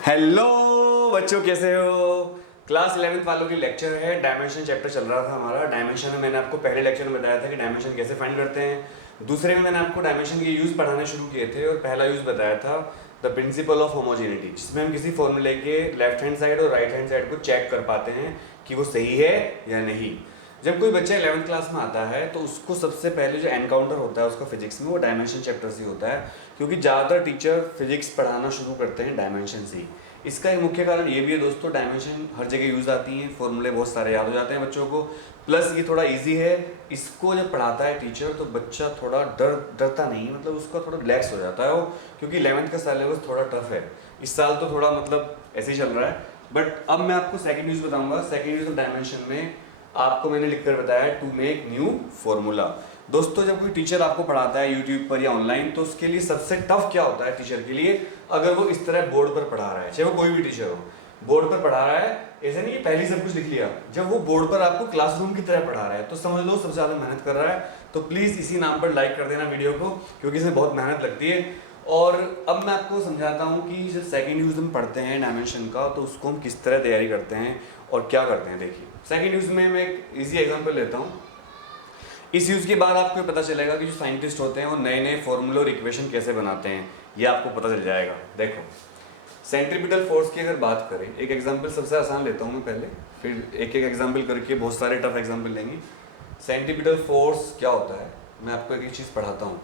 Hello बच्चों, कैसे हो? क्लास 11th वालों की लेक्चर है। डायमेंशन चैप्टर चल रहा था हमारा। डायमेंशन में मैंने आपको पहले लेक्चर में बताया था कि डायमेंशन कैसे फाइंड करते हैं। दूसरे में मैंने आपको डायमेंशन के यूज पढ़ाने शुरू किए थे और पहला यूज बताया था द प्रिंसिपल ऑफ होमोजेनिटी, जिसमें हम किसी फॉर्मूले के लेफ्ट हैंड साइड और राइट हैंड साइड को चेक कर पाते हैं कि वो सही है या नहीं। जब कोई बच्चा 11th क्लास में आता है तो उसको सबसे पहले जो एनकाउंटर होता है उसका फिजिक्स में, वो डायमेंशन चैप्टर से होता है, क्योंकि ज़्यादातर टीचर फिजिक्स पढ़ाना शुरू करते हैं डायमेंशन से ही। इसका एक मुख्य कारण ये भी है दोस्तों, डायमेंशन हर जगह यूज़ आती हैं, फॉर्मूले बहुत सारे याद हो जाते हैं बच्चों को, प्लस ये थोड़ा इजी है। इसको जब पढ़ाता है टीचर तो बच्चा थोड़ा डरता नहीं, मतलब उसका थोड़ा रिलैक्स हो जाता है वो, क्योंकि 11th का सिलेबस थोड़ा टफ है। इस साल तो थोड़ा मतलब ऐसे ही चल रहा है। बट अब मैं आपको सेकेंड यूज बताऊंगा। सेकेंड यूज ऑफ डायमेंशन में आपको मैंने लिखकर बताया टू मेक न्यू फॉर्मूला। दोस्तों, जब कोई टीचर आपको पढ़ाता है यूट्यूब पर या ऑनलाइन, तो उसके लिए सबसे टफ क्या होता है टीचर के लिए? अगर वो इस तरह बोर्ड पर पढ़ा रहा है, चाहे वो कोई भी टीचर हो, बोर्ड पर पढ़ा रहा है, ऐसा नहीं कि पहले सब कुछ लिख लिया। जब वो बोर्ड पर आपको क्लासरूम की तरह पढ़ा रहा है तो समझ लो सबसे ज़्यादा मेहनत कर रहा है। तो प्लीज़ इसी नाम पर लाइक कर देना वीडियो को, क्योंकि इसमें बहुत मेहनत लगती है। और अब मैं आपको समझाता हूँ कि जब सेकेंड यूज हम पढ़ते हैं डायमेंशन का, तो उसको हम किस तरह तैयारी करते हैं और क्या करते हैं। देखिए, सेकेंड यूज में मैं एक ईजी एग्जाम्पल लेता हूँ। इस यूज के बाद आपको पता चलेगा कि जो साइंटिस्ट होते हैं वो नए नए फॉर्मूले और इक्वेशन कैसे बनाते हैं, ये आपको पता चल जाएगा। देखो, सेंट्रीपिटल फोर्स की अगर बात करें, एक एग्जांपल सबसे आसान लेता हूँ मैं पहले, फिर एक एक एग्जांपल करके बहुत सारे टफ एग्जांपल लेंगे। सेंट्रीपिटल फोर्स क्या होता है, मैं आपको एक चीज़ पढ़ाता हूँ।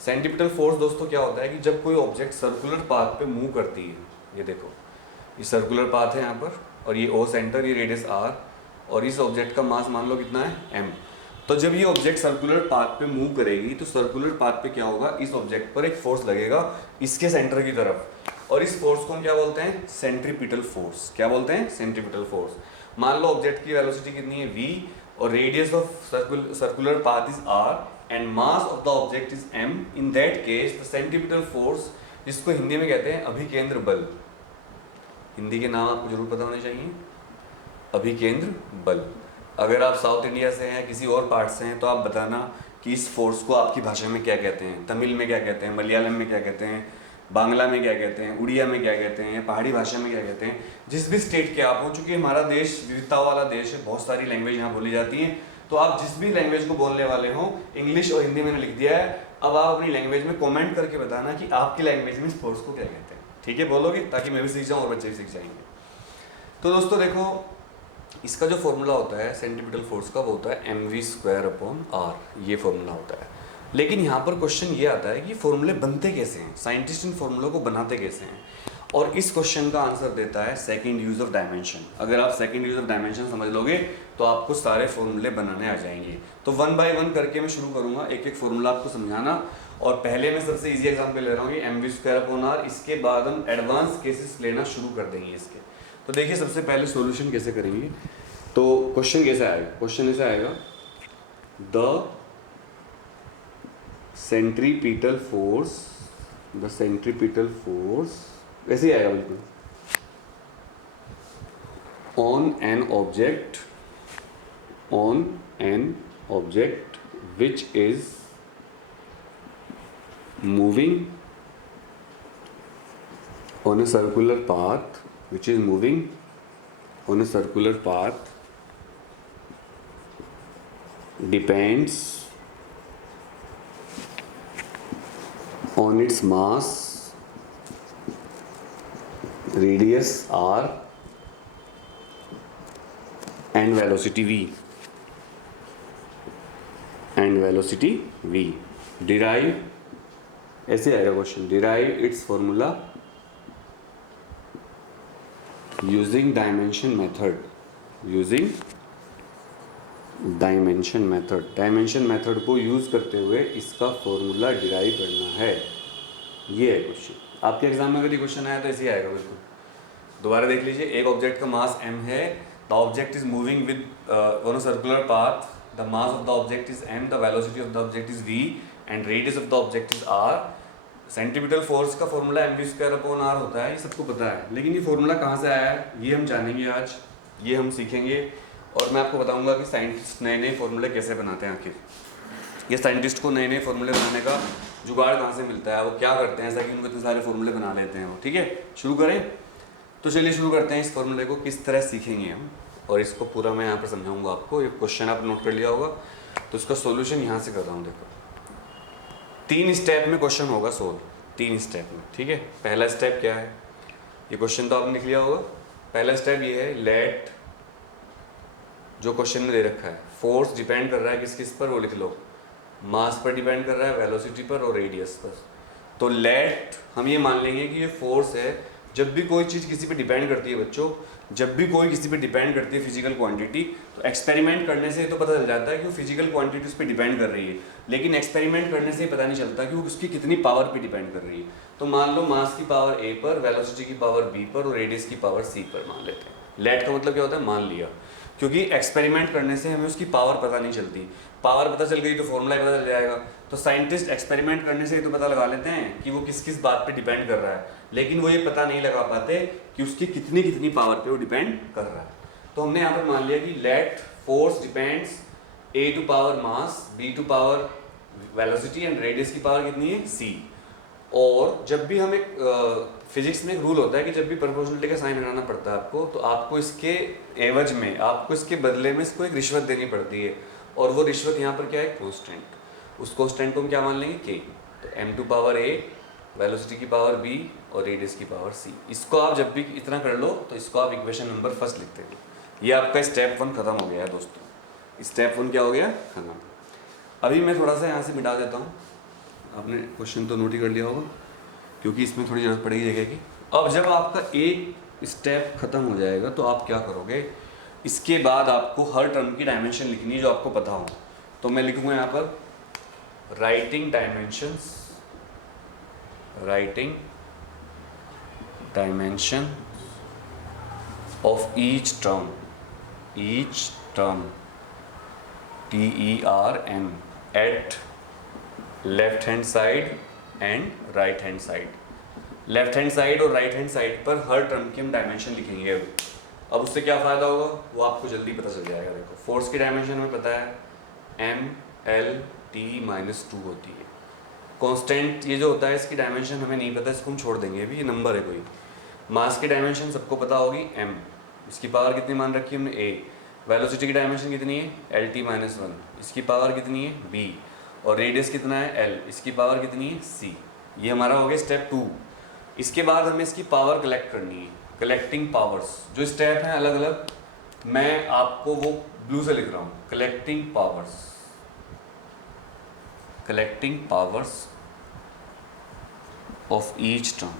सेंट्रीपिटल फोर्स दोस्तों क्या होता है कि जब कोई ऑब्जेक्ट सर्कुलर पाथ पे मूव करती है, ये देखो, ये सर्कुलर पाथ है यहाँ पर, और ये ओ सेंटर, ये रेडियस आर, और इस ऑब्जेक्ट का मास मान लो कितना है, एम। तो जब ये ऑब्जेक्ट सर्कुलर पाथ पे मूव करेगी तो सर्कुलर पाथ पे क्या होगा, इस ऑब्जेक्ट पर एक फोर्स लगेगा इसके सेंटर की तरफ, और इस फोर्स को हम क्या बोलते हैं, सेंट्रीपिटल फोर्स। क्या बोलते हैं, सेंट्रीपिटल फोर्स। मान लो ऑब्जेक्ट की वेलोसिटी कितनी है, v, और radius of circular path is r and mass of the object is m। In that case the centripetal force, जिसको हिंदी में कहते हैं अभिकेंद्र बल, हिंदी के नाम आपको जरूर पता होने चाहिए, अभिकेंद्र बल। अगर आप साउथ इंडिया से हैं, किसी और पार्ट से हैं, तो आप बताना कि इस फोर्स को आपकी भाषा में क्या कहते हैं। तमिल में क्या कहते हैं, मलयालम में क्या कहते हैं, बांग्ला में क्या कहते हैं, उड़िया में क्या कहते हैं, पहाड़ी भाषा में क्या कहते हैं। जिस भी स्टेट के आप हो, चूँकि हमारा देश विविधता वाला देश है, बहुत सारी लैंग्वेज यहाँ बोली जाती हैं, तो आप जिस भी लैंग्वेज को बोलने वाले हो, इंग्लिश और हिंदी मैंने लिख दिया है, अब आप अपनी लैंग्वेज में कॉमेंट करके बताना कि आपकी लैंग्वेज में इस फोर्स को क्या कहते हैं। ठीक है, बोलोगे, ताकि मैं भी सीख जाऊँ और बच्चे भी सीख जाएंगे। तो दोस्तों देखो, इसका जो फॉर्मूला होता है सेंट्रीपिटल फोर्स का, वो होता है mv²/r, ये फॉर्मूला होता है। लेकिन यहाँ पर क्वेश्चन ये आता है कि फॉर्मूले बनते कैसे हैं, साइंटिस्ट इन फॉर्मूलों को बनाते कैसे हैं, और इस क्वेश्चन का आंसर देता है सेकंड यूज ऑफ डायमेंशन। अगर आप सेकंड यूज ऑफ डायमेंशन समझ लोगे तो आपको सारे फॉर्मूले बनाने आ जाएंगे। तो वन बाय वन करके मैं शुरू करूँगा, एक एक फॉर्मूला आपको समझाना। और पहले मैं सबसे ईजी एग्जाम्पल ले रहा हूँ, mv²/r। इसके बाद हम एडवांस केसेस लेना शुरू कर देंगे इसके। तो देखिए, सबसे पहले सॉल्यूशन कैसे करेंगे। तो क्वेश्चन कैसे आएगा, क्वेश्चन ऐसे आएगा, द सेंट्रीपिटल फोर्स, ऐसे ही आएगा बिल्कुल, on an object which is moving on a circular path, depends on its mass, radius r and velocity v. Derive, ऐसे आएगा question, derive its formula using dimension method को use करते हुए इसका formula derive करना है। ये है क्वेश्चन। आपके एग्जाम में अगर ये क्वेश्चन आया तो ऐसे ही आएगा बिल्कुल। दोबारा देख लीजिए, एक ऑब्जेक्ट का मास m है, the object is moving with on a circular path, the mass of the object is m, the velocity of the object is v and radius of the object is r। Centripetal force का formula mv²/r होता है, ये सबको पता है। लेकिन ये formula कहाँ से आया है, ये हम जानेंगे आज, ये हम सीखेंगे। और मैं आपको बताऊंगा कि साइंटिस्ट नए नए फॉर्मूले कैसे बनाते हैं। आखिर ये साइंटिस्ट को नए नए फॉर्मूले बनाने का जुगाड़ कहाँ से मिलता है, वो क्या करते हैं ऐसा कि उनको इतने सारे फॉर्मूले बना लेते हैं वो। ठीक है, शुरू करें। तो चलिए शुरू करते हैं इस फॉर्मूले को किस तरह सीखेंगे हम, और इसको पूरा मैं यहाँ पर समझाऊंगा आपको। ये क्वेश्चन आप नोट कर लिया होगा, तो इसका सॉल्यूशन यहाँ से कर रहा हूँ। देखो 3 स्टेप में क्वेश्चन होगा सोल्व, 3 स्टेप में, ठीक है। पहला स्टेप क्या है, ये क्वेश्चन तो आपने लिख लिया होगा। पहला स्टेप ये है, लेट, जो क्वेश्चन में दे रखा है, फोर्स डिपेंड कर रहा है किस किस पर, वो लिख लो। मास पर डिपेंड कर रहा है, वेलोसिटी पर और रेडियस पर। तो लेट हम ये मान लेंगे कि ये फोर्स है। जब भी कोई चीज़ किसी पे डिपेंड करती है बच्चों, जब भी कोई किसी पे डिपेंड करती है फिजिकल क्वांटिटी, तो एक्सपेरिमेंट करने से तो पता चल जाता है कि वो फिजिकल क्वांटिटी उस पर डिपेंड कर रही है, लेकिन एक्सपेरिमेंट करने से पता नहीं चलता कि वो उसकी कितनी पावर पे डिपेंड कर रही है। तो मान लो मास की पावर ए पर, वेलोसिटी की पावर बी पर और रेडियस की पावर सी पर मान लेते हैं। लेट का मतलब क्या होता है, मान लिया, क्योंकि एक्सपेरिमेंट करने से हमें उसकी पावर पता नहीं चलती। पावर पता चल गई तो फॉर्मूला पता चल जाएगा। तो साइंटिस्ट एक्सपेरिमेंट करने से तो पता लगा लेते हैं कि वो किस किस बात पे डिपेंड कर रहा है, लेकिन वो ये पता नहीं लगा पाते कि उसकी कितनी कितनी पावर पे वो डिपेंड कर रहा है। तो हमने यहाँ पर मान लिया कि let force depends a to power mass, b to power velocity and radius की पावर कितनी है, सी। और जब भी हम एक फिजिक्स में एक रूल होता है कि जब भी प्रोपोर्शनलिटी का साइन लगाना पड़ता है आपको, तो आपको इसके एवज में, आपको इसके बदले में इसको एक रिश्वत देनी पड़ती है। और वो रिश्वत यहाँ पर क्या है, कांस्टेंट। उस कांस्टेंट को हम क्या मान लेंगे, के। तो m to power a, velocity की पावर b और रेडियस की पावर c। इसको आप जब भी इतना कर लो तो इसको आप इक्वेशन नंबर फर्स्ट लिखते हैं। ये आपका स्टेप 1 खत्म हो गया है दोस्तों। स्टेप 1 क्या हो गया, खत्म। अभी मैं थोड़ा सा यहाँ से मिटा देता हूँ, आपने क्वेश्चन तो नोट ही कर लिया होगा क्योंकि इसमें थोड़ी जरूरत पड़ेगी जगह की। अब जब आपका एक स्टेप खत्म हो जाएगा तो आप क्या करोगे, इसके बाद आपको हर टर्म की डायमेंशन लिखनी है जो आपको पता हो। तो मैं लिखूंगा यहाँ पर writing dimensions, writing dimension of each term, each term TERM at left hand side and right hand side. Left hand side और राइट हैंड साइड पर हर टर्म की हम डायमेंशन लिखेंगे। अब उससे क्या फ़ायदा होगा वो आपको जल्दी पता चल जाएगा। देखो फोर्स की डायमेंशन हमें पता है MLT-2 होती है। कांस्टेंट ये जो होता है इसकी डायमेंशन हमें नहीं पता, इसको हम छोड़ देंगे, अभी ये नंबर है कोई। मास की डायमेंशन सबको पता होगी m, इसकी पावर कितनी मान रखी है हमने a। वेलोसिटी की डायमेंशन कितनी है LT-1, इसकी पावर कितनी है b। और रेडियस कितना है l, इसकी पावर कितनी है c। ये हमारा हो गया स्टेप 2। इसके बाद हमें इसकी पावर कलेक्ट करनी है, कलेक्टिंग पावर्स। जो स्टेप हैं अलग अलग, मैं आपको वो ब्लू से लिख रहा हूँ, collecting powers, collecting powers of each term.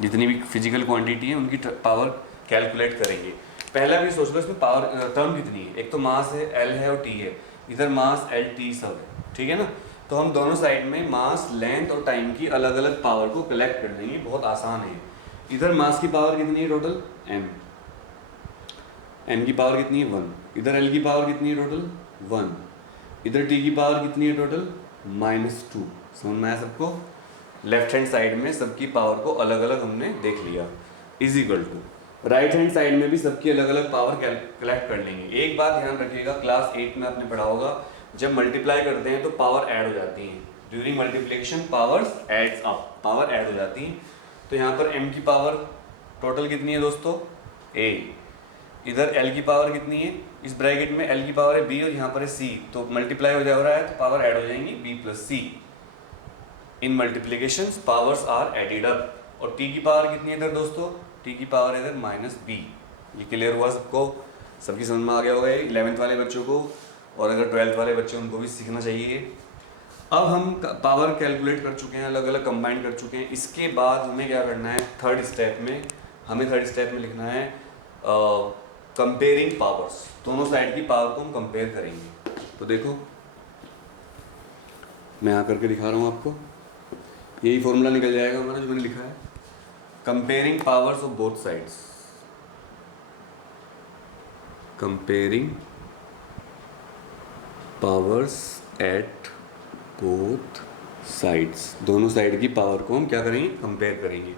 जितनी भी फिजिकल क्वांटिटी है उनकी पावर कैलकुलेट करेंगे। पहला भी सोच लो इसमें पावर टर्म कितनी है, एक तो मास है L है और T है, इधर मास L T सब है, ठीक है ना। तो हम दोनों साइड में मास, लेंथ और टाइम की अलग अलग पावर को कलेक्ट कर देंगे, बहुत आसान है। इधर मास की पावर कितनी है टोटल, m की पावर कितनी है 1। इधर L की पावर कितनी है टोटल 1। इधर T की पावर कितनी है टोटल -2। समझ में आया सबको। लेफ्ट हैंड साइड में सबकी पावर को अलग अलग हमने देख लिया, is equal to right hand side में भी सबकी अलग अलग पावर कलेक्ट कर लेंगे। एक बात ध्यान रखिएगा, क्लास 8 में आपने पढ़ा होगा, जब मल्टीप्लाई करते हैं तो पावर ऐड हो जाती है। During multiplication powers adds up, power add हो जाती है। तो यहाँ पर m की पावर टोटल कितनी है दोस्तों a, इधर l की पावर कितनी है, इस ब्रैकेट में l की पावर है b और यहाँ पर है c, तो मल्टीप्लाई हो जा रहा है तो पावर ऐड हो जाएंगी b plus c। In multiplication powers are added up. और t की पावर कितनी है इधर दोस्तों, t की पावर है इधर -b। ये क्लियर हुआ सबको, सबकी समझ में आ गया होगा 11th वाले बच्चों को, और अगर 12th वाले बच्चे उनको भी सीखना चाहिए। अब हम पावर कैलकुलेट कर चुके हैं, अलग अलग कंबाइन कर चुके हैं। इसके बाद हमें क्या करना है, थर्ड स्टेप में लिखना है कंपेयरिंग पावर्स। दोनों साइड की पावर को हम कंपेयर करेंगे। तो देखो मैं यहाँ करके दिखा रहा हूँ आपको, यही फॉर्मूला निकल जाएगा हमारा जो मैंने लिखा है, comparing powers of both sides, comparing powers at both sides. दोनों साइड की पावर को हम क्या करेंगे, कंपेयर करेंगे।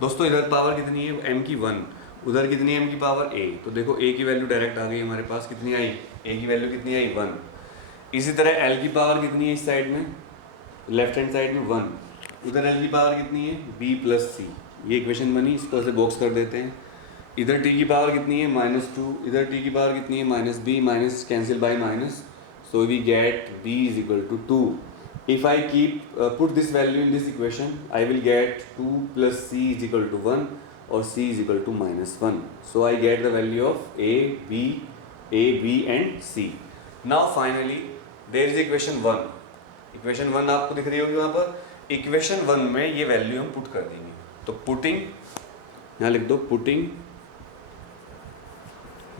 दोस्तों इधर पावर कितनी है m की 1, उधर कितनी है m की पावर a। तो देखो a की वैल्यू डायरेक्ट आ गई हमारे पास, कितनी आई, a की वैल्यू कितनी आई 1। इसी तरह l की पावर कितनी है इस साइड में, लेफ्ट हैंड साइड में 1। उधर l की पावर कितनी है b प्लस c, ये इक्वेशन बनी, इसको ऐसे बॉक्स कर देते हैं। इधर t की पावर कितनी है -2, इधर t की पावर कितनी है -b, minus cancel by minus, so we get b is equal to 2। If I keep put this value in this equation I will get 2 + c is equal to 1 और c is equal to -1, so I get the value of a b and c। Now finally there is equation 1। Equation 1 आपको दिख रही होगी वहाँ पर। Equation 1 में ये value हम पुट कर देंगे, तो पुटिंग, यहाँ लिख दो, putting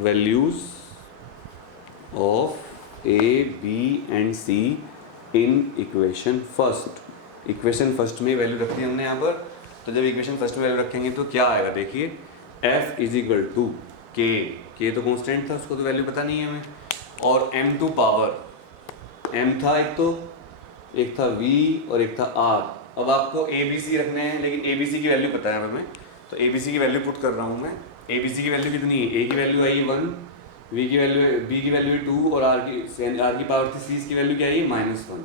values of a b and c in equation first. Equation first में वैल्यू रखी हमने यहाँ पर, तो जब इक्वेशन फर्स्ट में वैल्यू रखेंगे तो क्या आएगा, देखिए f is equal to k तो कांस्टेंट था, उसको तो वैल्यू पता नहीं है हमें, और m2 पावर, m था एक था v और एक था r। अब आपको a b c रखने हैं, लेकिन a b c की वैल्यू पता है हमें, तो a b c की वैल्यू पुट कर रहा हूँ मैं। a b c की वैल्यू कितनी है, a की वैल्यू आई 1, v की वैल्यू, b की वैल्यू 2 और r की पावर थी 6 की वैल्यू क्या आई -1।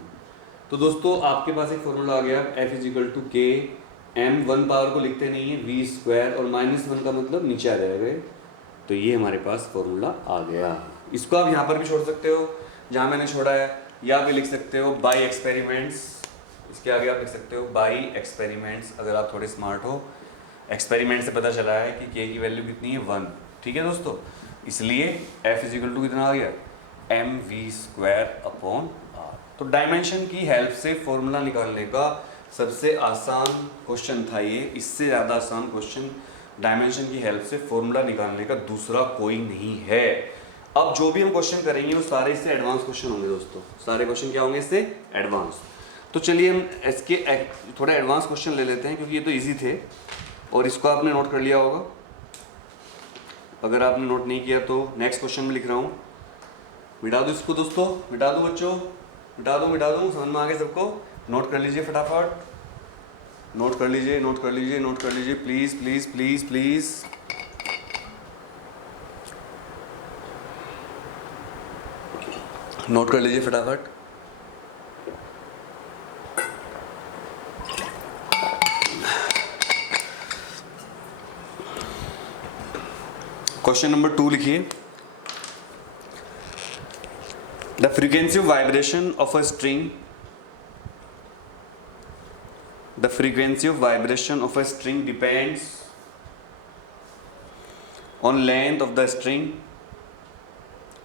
तो दोस्तों आपके पास एक फॉर्मूला आ गया f is equal to k, m 1 power को लिखते नहीं है v² और -1 का मतलब नीचे आ जाएगा, तो ये हमारे पास फॉर्मूला आ गया। इसको आप यहाँ पर भी छोड़ सकते हो जहाँ मैंने छोड़ा है, या भी लिख सकते हो बाय एक्सपेरिमेंट्स, इसके आगे आप लिख सकते हो बाय एक्सपेरिमेंट्स। अगर आप थोड़े स्मार्ट हो, एक्सपेरिमेंट से पता चला है कि k की वैल्यू कितनी है 1, ठीक है दोस्तों, इसलिए f इज इक्वल टू कितना आ गया mv² r। तो डायमेंशन की हेल्प से फॉर्मूला निकालने का सबसे आसान क्वेश्चन था ये, इससे ज़्यादा आसान क्वेश्चन डायमेंशन की हेल्प से फॉर्मूला निकालने का दूसरा कोई नहीं है। अब जो भी हम क्वेश्चन करेंगे वो सारे इससे एडवांस क्वेश्चन होंगे दोस्तों, सारे क्वेश्चन क्या होंगे इससे एडवांस। तो चलिए हम इसके थोड़े एडवांस क्वेश्चन ले लेते हैं, क्योंकि ये तो इजी थे और इसको आपने नोट कर लिया होगा। अगर आपने नोट नहीं किया तो नेक्स्ट क्वेश्चन में लिख रहा हूँ, मिटा दो इसको दोस्तों, मिटा दो बच्चों, मिटा दो, समझ में आ गया सबको। नोट कर लीजिए फटाफट, नोट कर लीजिए please please please please. Note कर लीजिए फटाफट। क्वेश्चन नंबर 2 लिखिए, the frequency of vibration of a string, the frequency of vibration of a string depends on length of the string,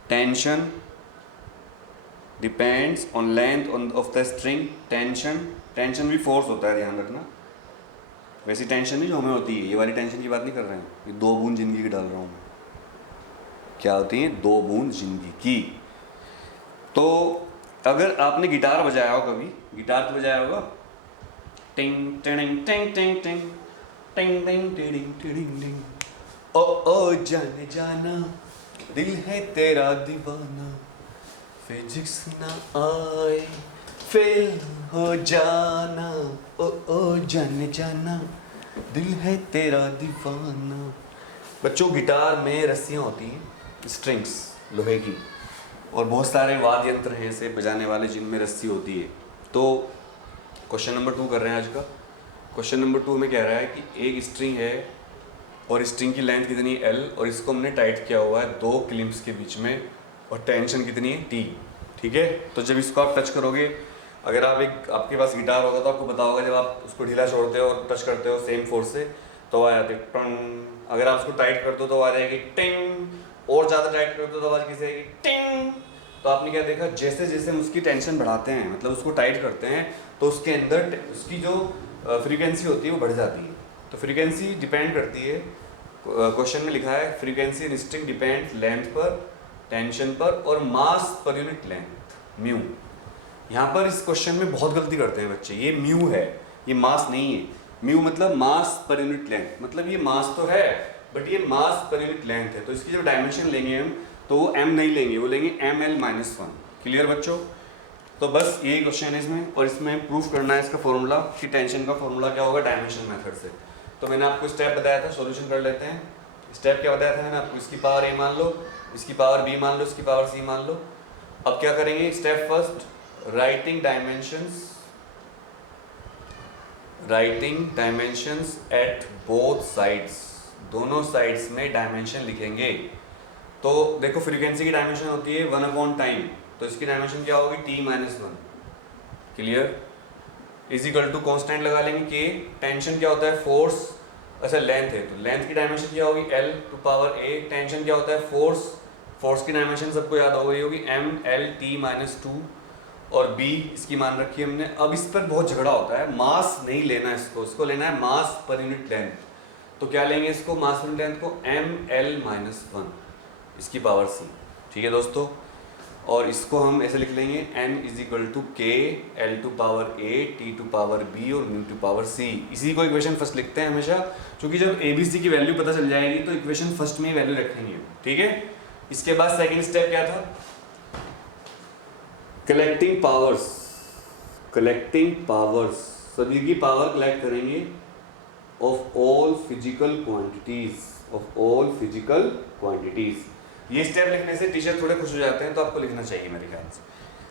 tension depends on length of the string, tension भी force होता है, ध्यान रखना, वैसी tension नहीं जो हमें होती है, ये वाली टेंशन की बात नहीं कर रहे हैं, ये 2 बूंद जिंदगी की डाल रहा हूँ मैं। क्या होती है 2 बूंद जिंदगी की। तो अगर आपने गिटार बजाया हो कभी, गिटार तो बजाया होगा, टिंग टिंग टिंग टिंग टिंग टिंग टिंग टिंग टिंग टिंग, ओ जाने जाना दिल है तेरा दीवाना, फिजिक्स ना आए फेल हो जाना, ओ जाने जाना दिल है तेरा दीवाना। बच्चों गिटार में रस्सियाँ होती हैं, स्ट्रिंग्स लोहे की, और बहुत सारे वाद्य यंत्र हैं इसे बजाने वाले जिनमें रस्सी होती है। तो क्वेश्चन नंबर 2 कर रहे हैं आज का। क्वेश्चन नंबर 2 में कह रहा है कि एक स्ट्रिंग है और स्ट्रिंग की लेंथ कितनी है L, और इसको हमने टाइट किया हुआ है 2 क्लिप्स के बीच में, और टेंशन कितनी है T, ठीक है। तो जब इसको आप टच करोगे, अगर आपके पास गिटार होगा तो आपको पता होगा, जब आप उसको ढीला छोड़ते हो और टच करते हो सेम फोर्स से तो आ जाती है टंग। अगर आप उसको टाइट कर दो तो आ जाएगी टिंग, और ज़्यादा टाइट कर दो तो आवाज़ कैसे आएगी टिंग। तो आपने क्या देखा, जैसे जैसे हम उसकी टेंशन बढ़ाते हैं, मतलब उसको टाइट करते हैं, तो उसके अंदर उसकी जो फ्रीक्वेंसी होती है वो बढ़ जाती है। तो फ्रीक्वेंसी डिपेंड करती है, क्वेश्चन में लिखा है frequency in string depend length पर, टेंशन पर और मास पर यूनिट लेंथ म्यू। यहाँ पर इस क्वेश्चन में बहुत गलती करते हैं बच्चे, ये म्यू है, ये मास नहीं है। म्यू मतलब मास पर यूनिट लेंथ, मतलब ये मास तो है बट ये मास पर यूनिट लेंथ है। तो इसकी जो डायमेंशन लेंगे हम, तो वो m नहीं लेंगे, वो लेंगे ml-1। क्लियर बच्चों। तो बस यही क्वेश्चन है इसमें, और इसमें प्रूफ करना है इसका फॉर्मूला कि टेंशन का फॉर्मूला क्या होगा डायमेंशन मेथड से। तो मैंने आपको स्टेप बताया था, सॉल्यूशन कर लेते हैं। स्टेप क्या बताया था मैंने आपको, इसकी पावर a मान लो, इसकी पावर b मान लो, इसकी पावर c मान लो। अब क्या करेंगे, step first, writing dimensions, writing dimensions at both sides, दोनों साइड्स में डायमेंशन लिखेंगे। तो देखो फ्रीक्वेंसी की डायमेंशन होती है 1 टाइम, तो इसकी डायमेंशन क्या होगी t-1। Clear? Is equal to constant लगा लेंगे के, टेंशन क्या होता है फोर्स, अच्छा लेंथ है तो लेंथ की डायमेंशन क्या होगी l to power a, tension क्या होता है फोर्स, फोर्स की डायमेंशन सबको याद हो गई होगी m(L)t-2 और b इसकी मान रखी है हमने। अब इस पर बहुत झगड़ा होता है, मास नहीं लेना इसको, इसको लेना है मास पर यूनिट लेंथ। तो क्या लेंगे इसको, मास पर यूनिट लेंथ को ml-1 इसकी पावर c। ठीक है दोस्तों, और इसको हम ऐसे लिख लेंगे n is equal to k l to power a t to power b और म्यू टू पावर c। इसी को इक्वेशन फर्स्ट लिखते हैं हमेशा, क्योंकि जब a b c की वैल्यू पता चल जाएगी तो इक्वेशन फर्स्ट में ही वैल्यू रखेंगे। ठीक है, इसके बाद सेकंड स्टेप क्या था, कलेक्टिंग पावर्स। कलेक्टिंग पावर्स, सभी की पावर कलेक्ट करेंगे of all physical quantities, of all physical quantities. ये स्टेप लिखने से टीचर थोड़े खुश हो जाते हैं, तो आपको लिखना चाहिए मेरे ख्याल से।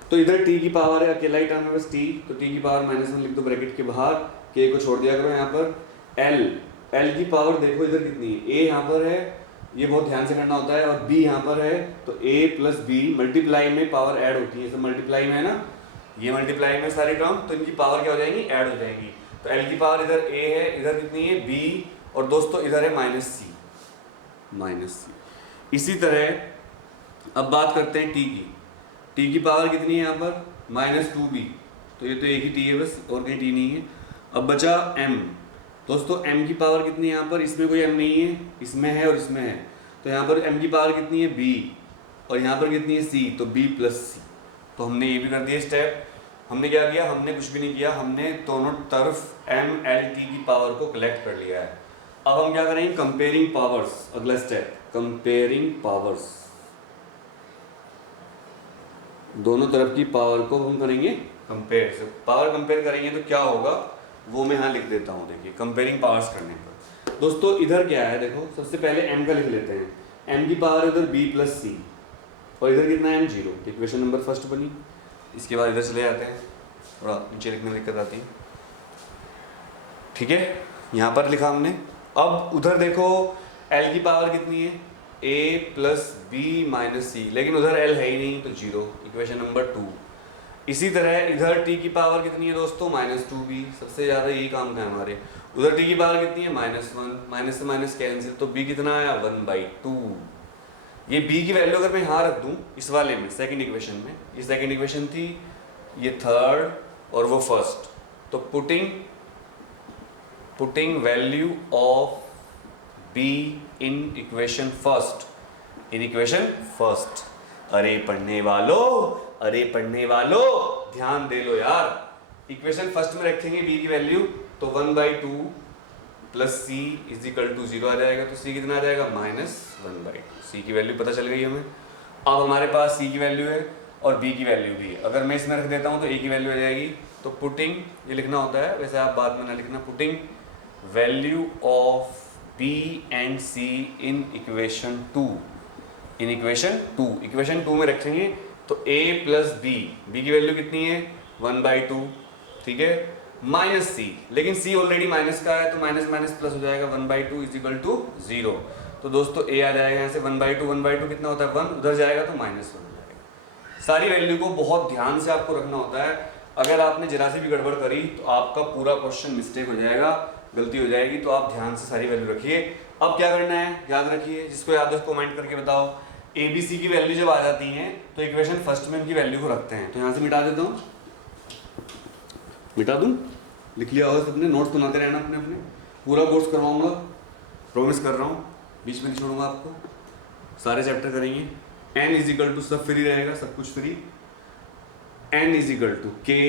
तो इधर t की पावर है, अकेला ही टर्म है बस t, तो t की पावर -1 लिख दो ब्रैकेट के बाहर, k को छोड़ दिया करो यहाँ पर। l की पावर देखो इधर कितनी है, a यहाँ पर है, ये बहुत ध्यान से करना होता है, और b यहाँ पर है, तो a प्लस b मल्टीप्लाई में पावर ऐड होती है, सब मल्टीप्लाई में है ना, ये मल्टीप्लाई में सारी टर्म, तो इनकी पावर क्या हो जाएगी, ऐड हो जाएगी। तो l की पावर इधर a है, इधर कितनी है b, और दोस्तों इधर है -c। इसी तरह अब बात करते हैं t की पावर कितनी है यहाँ पर -2b, तो ये तो एक ही t है बस, और कहीं t नहीं है। अब बचा m, दोस्तों m की पावर कितनी है यहाँ पर, इसमें कोई m नहीं है, इसमें है और इसमें है, तो यहाँ पर m की पावर कितनी है b, और यहाँ पर कितनी है c, तो b प्लस c। तो हमने ये भी कर दिया स्टेप। हमने क्या किया, हमने कुछ भी नहीं किया, हमने दोनों तरफ m/l/t की पावर को कलेक्ट कर लिया है। अब हम क्या करेंगे, कंपेयरिंग पावर्स, अगला स्टेप कंपेयरिंग पावर्स, दोनों तरफ की पावर को हम करेंगे कंपेयर। से पावर कंपेयर करेंगे तो क्या होगा वो मैं यहाँ लिख देता हूँ। देखिए कंपेयरिंग पावर्स करने पर दोस्तों इधर क्या है, देखो सबसे पहले m का लिख लेते हैं, m की पावर इधर b प्लस c, और इधर कितना है m 0, इक्वेशन नंबर फर्स्ट बनी। इसके बाद इधर चले जाते हैं, थोड़ा नीचे लिखने में दिक्कत आती है। ठीक है, यहाँ पर लिखा हमने। अब उधर देखो l की पावर कितनी है, a प्लस बी माइनस सी, लेकिन उधर l है ही नहीं तो 0, इक्वेशन नंबर 2। इसी तरह इधर t की पावर कितनी है दोस्तों, -2b, सबसे ज़्यादा यही काम का है हमारे। उधर t की पावर कितनी है, -1, माइनस से माइनस कैंसिल, तो b कितना आया 1/2। ये b की वैल्यू अगर मैं यहाँ रख दूँ इस वाले में, सेकंड इक्वेशन में, ये सेकंड इक्वेशन थी, ये थर्ड और वो फर्स्ट, तो putting value of b in equation first, in equation first. अरे पढ़ने वालों ध्यान दे लो यार, इक्वेशन फर्स्ट में रखेंगे b की वैल्यू, तो 1/2 plus c is equal to 0 आ जाएगा, तो c कितना आ जाएगा -1/2। c की वैल्यू पता चल गई हमें। अब हमारे पास c की वैल्यू है और b की वैल्यू भी है, अगर मैं इसमें रख देता हूँ तो a की वैल्यू आ जाएगी। तो पुटिंग, ये लिखना होता है वैसे, आप बाद में ना लिखना, putting value of b and c in equation 2, in equation 2, equation 2 में रखेंगे तो a प्लस b की वैल्यू कितनी है 1/2, ठीक है, माइनस c, लेकिन c ऑलरेडी माइनस का है तो माइनस माइनस प्लस हो जाएगा, 1/2 इज इक्वल टू 0। तो दोस्तों a आ जाएगा यहाँ से 1/2 कितना होता है 1, उधर जाएगा तो -1 हो जाएगा। सारी वैल्यू को बहुत ध्यान से आपको रखना होता है, अगर आपने जरा सी भी गड़बड़ करी तो आपका पूरा क्वेश्चन मिस्टेक हो जाएगा, गलती हो जाएगी, तो आप ध्यान से सारी वैल्यू रखिए। अब क्या करना है याद रखिए, जिसको याद है कमेंट करके बताओ। ए बी सी की वैल्यू जब आ जाती हैं तो इक्वेशन फर्स्ट में उनकी वैल्यू को रखते हैं, तो यहाँ से मिटा देता हूँ, मिटा दूँ, लिख लिया होगा सबने, नोट्स बनाते रहना अपने अपने, पूरा कोर्स करवाऊंगा, प्रॉमिस कर रहा हूँ, बीच में नहीं छोड़ूंगा आपको, सारे चैप्टर करेंगे। n इज इक्वल टू, सब फ्री रहेगा, सब कुछ free, n is equal to k,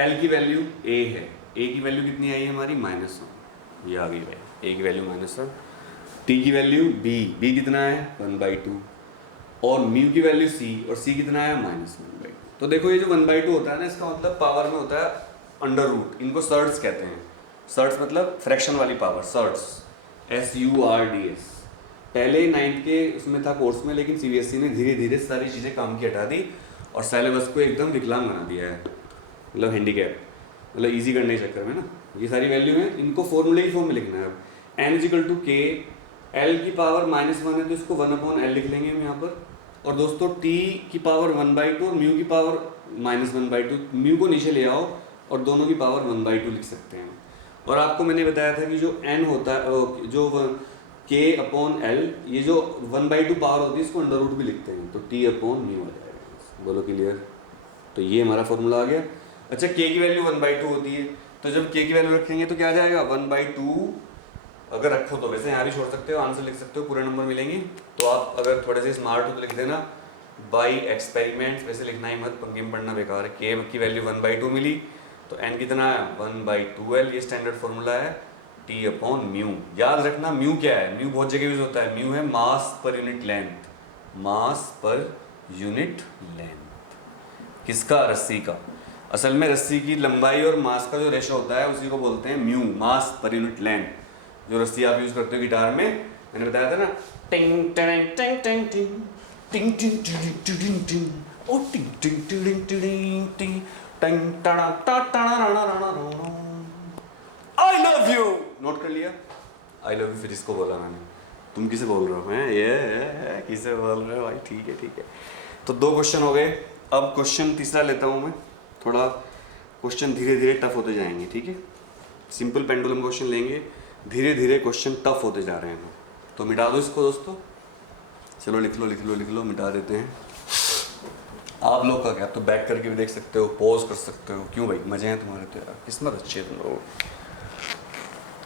l की वैल्यू a है, a की वैल्यू कितनी आई है हमारी -1, ये आ गई भाई, a की वैल्यू -1, t की वैल्यू b कितना है 1/2, और म्यू की वैल्यू c, और c कितना है -1/2। तो देखो ये जो 1/2 होता है ना, इसका मतलब पावर में होता है अंडर रूट, इनको सर्ट्स कहते हैं। सर्ट्स मतलब फ्रैक्शन वाली पावर, सर्ट्स, SURDS। पहले 9th के उसमें था कोर्स में, लेकिन CBSE ने धीरे धीरे सारी चीज़ें काम की हटा दी और सिलेबस को एकदम विकलांग बना दिया है, मतलब हैंडीकैप। मतलब ईजी करने के चक्कर में ना, ये सारी वैल्यू है, इनको फॉर्मूले की फॉर्म में लिखना है। अब n इजिकल टू के, एल की पावर -1 है तो इसको 1/L लिख लेंगे हम यहाँ पर। और दोस्तों t की पावर 1/2 और म्यू की पावर -1/2, म्यू को नीचे ले आओ और दोनों की पावर 1/2 लिख सकते हैं। और आपको मैंने बताया था कि जो n होता है, जो k/L, ये जो 1/2 पावर होती है इसको अंडर रूट भी लिखते हैं, तो t/μ आ जाएगा। बोलो क्लियर? तो ये हमारा फॉर्मूला आ गया। अच्छा, k की वैल्यू 1/2 होती है, तो जब k की वैल्यू रखेंगे तो क्या आ जाएगा 1/2। अगर रखो तो वैसे यहाँ भी छोड़ सकते हो, आंसर लिख सकते हो, पूरे नंबर मिलेंगे। तो आप अगर थोड़े से स्मार्ट हो तो लिख देना बाई एक्सपेरिमेंट, वैसे लिखना ही मत, पंक्ति में पढ़ना बेकार है। k की वैल्यू 1/2 मिली तो n कितना है 1/2L, ये स्टैंडर्ड फॉर्मूला है t/μ। याद रखना म्यू क्या है, म्यू बहुत जगह यूज होता है, म्यू है मास पर यूनिट लेंथ, मास पर यूनिट लेंथ। किसका? रस्सी का। असल में रस्सी की लंबाई और मास का जो रेशो होता है उसी को बोलते हैं म्यू, मास पर यूनिट लेंथ। जो रस्सी आप यूज करते हो गिटार में, मैंने बताया था ना, टिंग टिंग टिंग टिंग टिंग टिंग टिंग टिंग टिंग टिंग ओ टिंग टिंग टिंग टिंग टिंग टिंग टड़ा टा टड़ा। आई लव यू, नोट कर लिया? आई लव यू फिर इसको बोला मैंने, तुम किसे बोल रहे हो? हैं ये किसे बोल रहे हो भाई? ठीक है ठीक है। तो 2 क्वेश्चन हो गए। अब क्वेश्चन तीसरा लेता हूँ मैं। थोड़ा क्वेश्चन धीरे धीरे टफ होते जाएंगे, ठीक है? सिंपल पेंडुलम क्वेश्चन लेंगे, धीरे धीरे क्वेश्चन टफ होते जा रहे हैं। तो मिटा दो इसको दोस्तों, चलो लिख लो लिख लो लिख लो, मिटा देते हैं। आप लोग का क्या, तो बैक करके भी देख सकते हो, पॉज कर सकते हो। क्यों भाई, मजे हैं तुम्हारे तो यार, किस्मत अच्छी है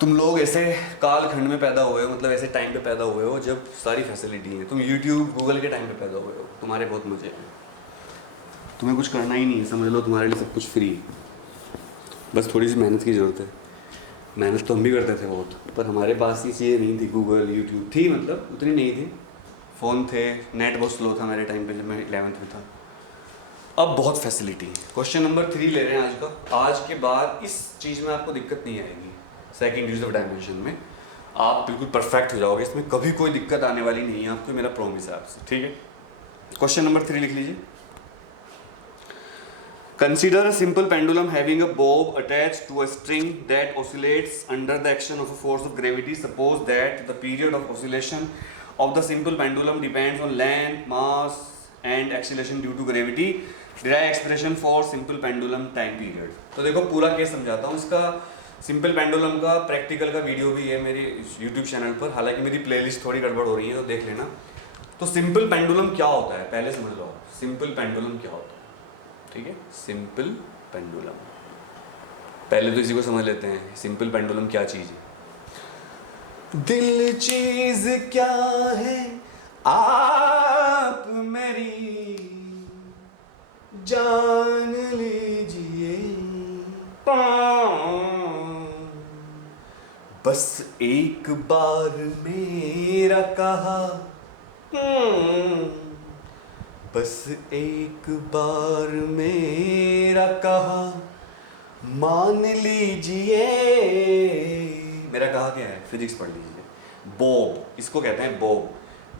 तुम लोग ऐसे कालखंड में पैदा हुए हो, मतलब ऐसे टाइम पे पैदा हुए हो जब सारी फैसिलिटी है। तुम यूट्यूब गूगल के टाइम पे पैदा हुए हो, तुम्हारे बहुत मजे हैं, तुम्हें कुछ करना ही नहीं है, समझ लो तुम्हारे लिए सब कुछ फ्री, बस थोड़ी सी मेहनत की ज़रूरत है। मेहनत तो हम भी करते थे बहुत, पर हमारे पास ये चीज़ें नहीं थी। गूगल यूट्यूब थी, मतलब उतनी नहीं थी, फ़ोन थे, नेट बहुत स्लो था मेरे टाइम पे जब मैं 11th में था। अब बहुत फैसिलिटी है। क्वेश्चन नंबर 3 ले रहे हैं आज का। आज के बाद इस चीज़ में आपको दिक्कत नहीं आएगी, सेकेंड यूज ऑफ डायमेंशन में आप बिल्कुल परफेक्ट हो जाओगे, इसमें कभी कोई दिक्कत आने वाली नहीं है आपको, मेरा प्रॉमिस है आपसे, ठीक है? क्वेश्चन नंबर 3 लिख लीजिए। Consider a simple pendulum having a bob attached to a string that oscillates under the action of a force of gravity. Suppose that the period of oscillation of the simple pendulum depends on length, mass and acceleration due to gravity. Derive expression for simple pendulum time period. तो देखो पूरा case समझाता हूँ इसका। Simple pendulum का practical का video भी है मेरे यूट्यूब चैनल पर, हालांकि मेरी प्लेलिस्ट थोड़ी गड़बड़ हो रही है तो देख लेना। तो सिंपल पेंडुलम क्या होता है पहले समझ लो, सिंपल पेंडुलम क्या होता है, ठीक है? सिंपल पेंडुलम, पहले तो इसी को समझ लेते हैं, सिंपल पेंडुलम क्या चीज है। दिल चीज क्या है आप मेरी जान लीजिए, बस एक बार मेरा कहा, बस एक बार मेरा कहा मान लीजिए। मेरा कहा क्या है, फिजिक्स पढ़ लीजिए। बॉब, इसको कहते हैं बॉब।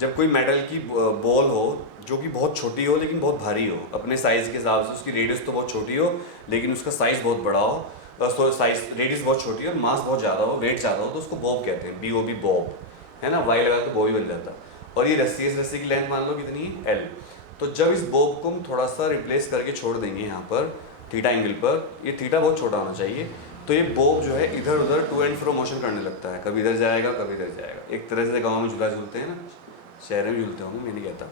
जब कोई मेटल की बॉल हो जो कि बहुत छोटी हो लेकिन बहुत भारी हो, अपने साइज के हिसाब से, उसकी रेडियस तो बहुत छोटी हो लेकिन उसका साइज बहुत बड़ा हो, तो साइज रेडियस बहुत छोटी हो और मास बहुत ज़्यादा हो, वेट ज़्यादा हो, तो उसको बॉब कहते हैं, BOB बॉब, है ना? वाई लगा तो बॉब ही बन जाता। और ये रस्सी, इस रस्सी की लेंथ मान लो कितनी है, L। तो जब इस बॉब को हम थोड़ा सा रिप्लेस करके छोड़ देंगे यहाँ पर थीटा एंगल पर, ये थीटा बहुत छोटा होना चाहिए, तो ये बॉब जो है इधर उधर टू एंड फ्रो मोशन करने लगता है, कभी इधर जाएगा कभी इधर जाएगा। एक तरह से गाँव में झूला झूलते हैं ना, शहर में झूलते होंगे, मैं नहीं कहता।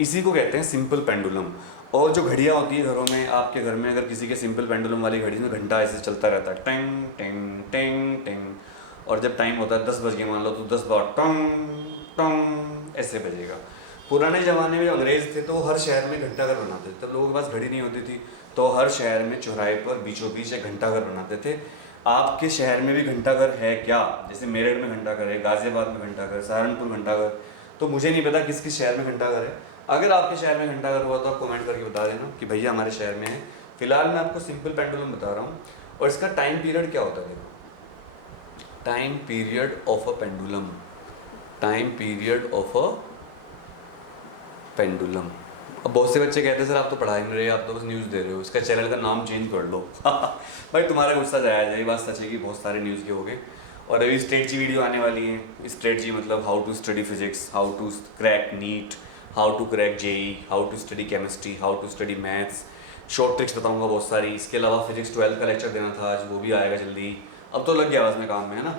इसी को कहते हैं सिंपल पेंडुलम। और जो घड़ियाँ होती है घरों में, आपके घर में अगर किसी के सिंपल पेंडुलम वाली घड़ी में घंटा ऐसे चलता रहता है, टेंग टेंग टेंग टेंग, और जब टाइम होता है 10 बज गए मान लो, तो 10 बार टंग टंग ऐसे बजेगा। पुराने ज़माने में जो अंग्रेज़ थे तो हर शहर में घंटाघर बनाते थे, तब लोगों के पास घड़ी नहीं होती थी, तो हर शहर में चौराहे पर बीचों बीच एक घंटाघर बनाते थे। आपके शहर में भी घंटाघर है क्या? जैसे मेरठ में घंटाघर है, गाजियाबाद में घंटाघर, सहारनपुर घंटाघर, तो मुझे नहीं पता किस किस शहर में घंटाघर है। अगर आपके शहर में घंटाघर हुआ तो आप कमेंट करके बता देना कि भैया हमारे शहर में है। फिलहाल मैं आपको सिंपल पेंडुलम बता रहा हूँ, और इसका टाइम पीरियड क्या होता है। देखो, time period of a pendulum, time period of a pendulum, अब बहुत से बच्चे कहते हैं सर आप तो पढ़ा ही नहीं रहे, आप तो बस न्यूज़ दे रहे हो, इसका चैनल का नाम चेंज कर लो। भाई तुम्हारा गुस्सा जायज़ है, ये बात सच है कि बहुत सारे न्यूज़ के हो गए। और अभी स्ट्रेट जी वीडियो आने वाली है। स्ट्रेट जी मतलब how to study physics, how to crack NEET, how to crack JEE, how to study chemistry, how to study maths, short tricks बताऊंगा बहुत सारी। इसके अलावा फिजिक्स 12 का लेक्चर देना था आज, वो भी आएगा जल्दी। अब तो लग गया उसमें काम में, है ना,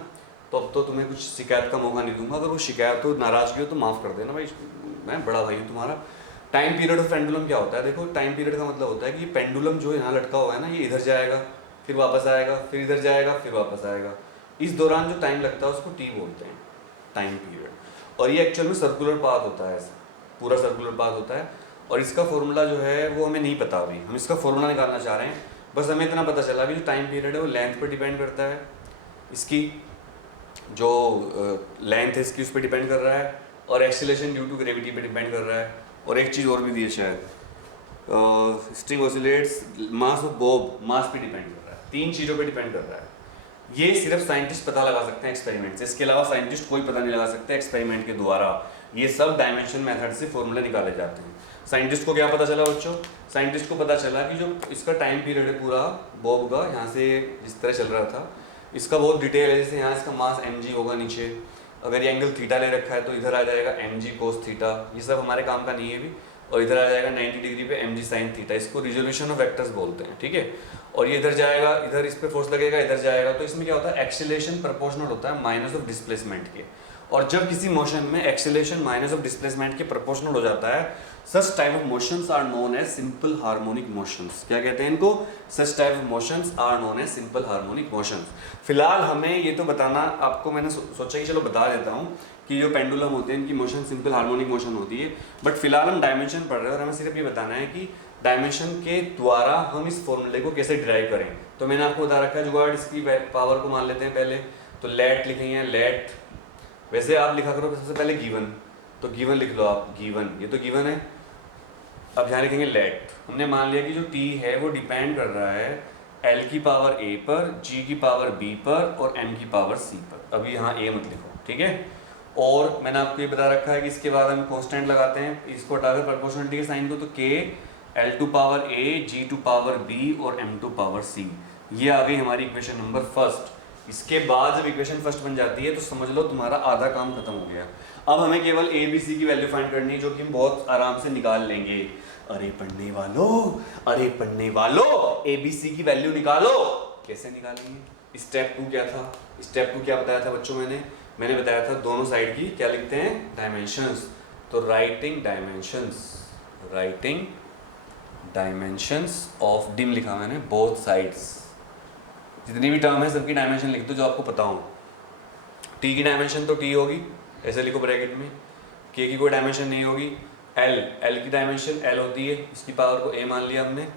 तो अब तो तुम्हें कुछ शिकायत का मौका नहीं दूंगा। अगर वो शिकायत हो, नाराज़गी हो तो माफ़ कर देना भाई, मैं बड़ा भाई हूँ तुम्हारा। टाइम पीरियड ऑफ पेंडुलम क्या होता है? देखो टाइम पीरियड का मतलब होता है कि ये पेंडुलम जो यहाँ लटका हुआ है ना, ये इधर जाएगा फिर वापस आएगा, फिर इधर जाएगा फिर वापस आएगा। इस दौरान जो टाइम लगता है उसको टी बोलते हैं, टाइम पीरियड। और ये एक्चुअल में सर्कुलर पाथ होता है, ऐसा पूरा सर्कुलर पाथ होता है। और इसका फॉर्मूला जो है वो हमें नहीं पता, अभी हम इसका फॉर्मूला निकालना चाह रहे हैं। बस हमें इतना पता चला कि जो टाइम पीरियड है वो लेंथ पर डिपेंड करता है, इसकी जो लेंथ है इसकी उस पर डिपेंड कर रहा है, और एक्सीलरेशन ड्यू टू ग्रेविटी पे डिपेंड कर रहा है। और एक चीज़ और भी दी है शायद, string oscillates, mass of bob, mass पे डिपेंड कर रहा है। 3 चीज़ों पे डिपेंड कर रहा है। ये सिर्फ साइंटिस्ट पता लगा सकते हैं एक्सपेरिमेंट से, इसके अलावा साइंटिस्ट कोई पता नहीं लगा सकते एक्सपेरिमेंट के द्वारा। ये सब डायमेंशन मेथड से फॉर्मूले निकाले जाते हैं। साइंटिस्ट को क्या पता चला बच्चों? साइंटिस्ट को पता चला कि जो इसका टाइम पीरियड है पूरा बॉब का, यहाँ से जिस तरह चल रहा था, इसका बहुत डिटेल है। जैसे यहाँ इसका मास mg होगा नीचे, अगर ये एंगल थीटा ले रखा है तो इधर आ जाएगा mg cos थीटा, ये सब हमारे काम का नहीं है भी। और इधर आ जाएगा 90 डिग्री पे mg sin थीटा, इसको रिजोल्यूशन ऑफ वेक्टर्स बोलते हैं, ठीक है। और ये इधर जाएगा, इधर इस पे फोर्स लगेगा, इधर जाएगा, तो इसमें क्या होता है, एक्सीलरेशन प्रोपोर्शनल होता है माइनस ऑफ डिस्प्लेसमेंट के। और जब किसी मोशन में एक्सीलरेशन माइनस ऑफ डिस्प्लेसमेंट के प्रोपोर्शनल हो जाता है, such type of motions are known as simple harmonic motions. क्या कहते हैं इनको? Such type of motions are known as simple harmonic motions. फिलहाल हमें ये तो बताना, आपको मैंने सोचा कि चलो बता देता हूँ कि जो पेंडुलम होते हैं इनकी मोशन सिंपल हार्मोनिक मोशन होती है। बट फिलहाल हम डायमेंशन पढ़ रहे हैं और हमें सिर्फ ये बताना है कि डायमेंशन के द्वारा हम इस फॉर्मूले को कैसे डिराइव करें। तो मैंने आपको बता रखा है जुगाड़, इसकी पावर को मान लेते हैं पहले। तो लेट लिखेंगे, लेट, वैसे आप लिखा करो सबसे पहले गिवन, तो गिवन लिख लो आप, गिवन, ये तो गिवन है। अब यहाँ लिखेंगे लेट। हमने मान लिया कि जो t है वो डिपेंड कर रहा है l की पावर a पर, g की पावर b पर और m की पावर c पर। अभी यहाँ a मत लिखो, ठीक है। और मैंने आपको ये बता रखा है कि इसके बाद हम कांस्टेंट लगाते हैं, इसको हटाकर प्रोपोर्शनलिटी के साइन को, तो k l to power a, g to power b और m टू पावर c। ये आ गई हमारी इक्वेशन नंबर फर्स्ट। इसके बाद जब इक्वेशन फर्स्ट बन जाती है तो समझ लो तुम्हारा आधा काम खत्म हो गया। अब हमें केवल a b c की वैल्यू फाइंड करनी है, जो कि हम बहुत आराम से निकाल लेंगे। अरे पढ़ने वालों, अरे पढ़ने वालों, a b c की वैल्यू निकालो। कैसे निकालेंगे? स्टेप 2 क्या था? स्टेप 2 क्या बताया था बच्चों? मैंने बताया था दोनों साइड की क्या लिखते हैं, डायमेंशंस। तो राइटिंग डायमेंशंस ऑफ डिम लिखा मैंने, बोथ साइड्स। जितनी भी टर्म है सबकी डायमेंशन लिख दो जो आपको पता हो। t की डायमेंशन तो t होगी, ऐसे लिखो ब्रैकेट में। k की कोई डायमेंशन नहीं होगी। l की डायमेंशन l होती है, इसकी पावर को a मान लिया हमने।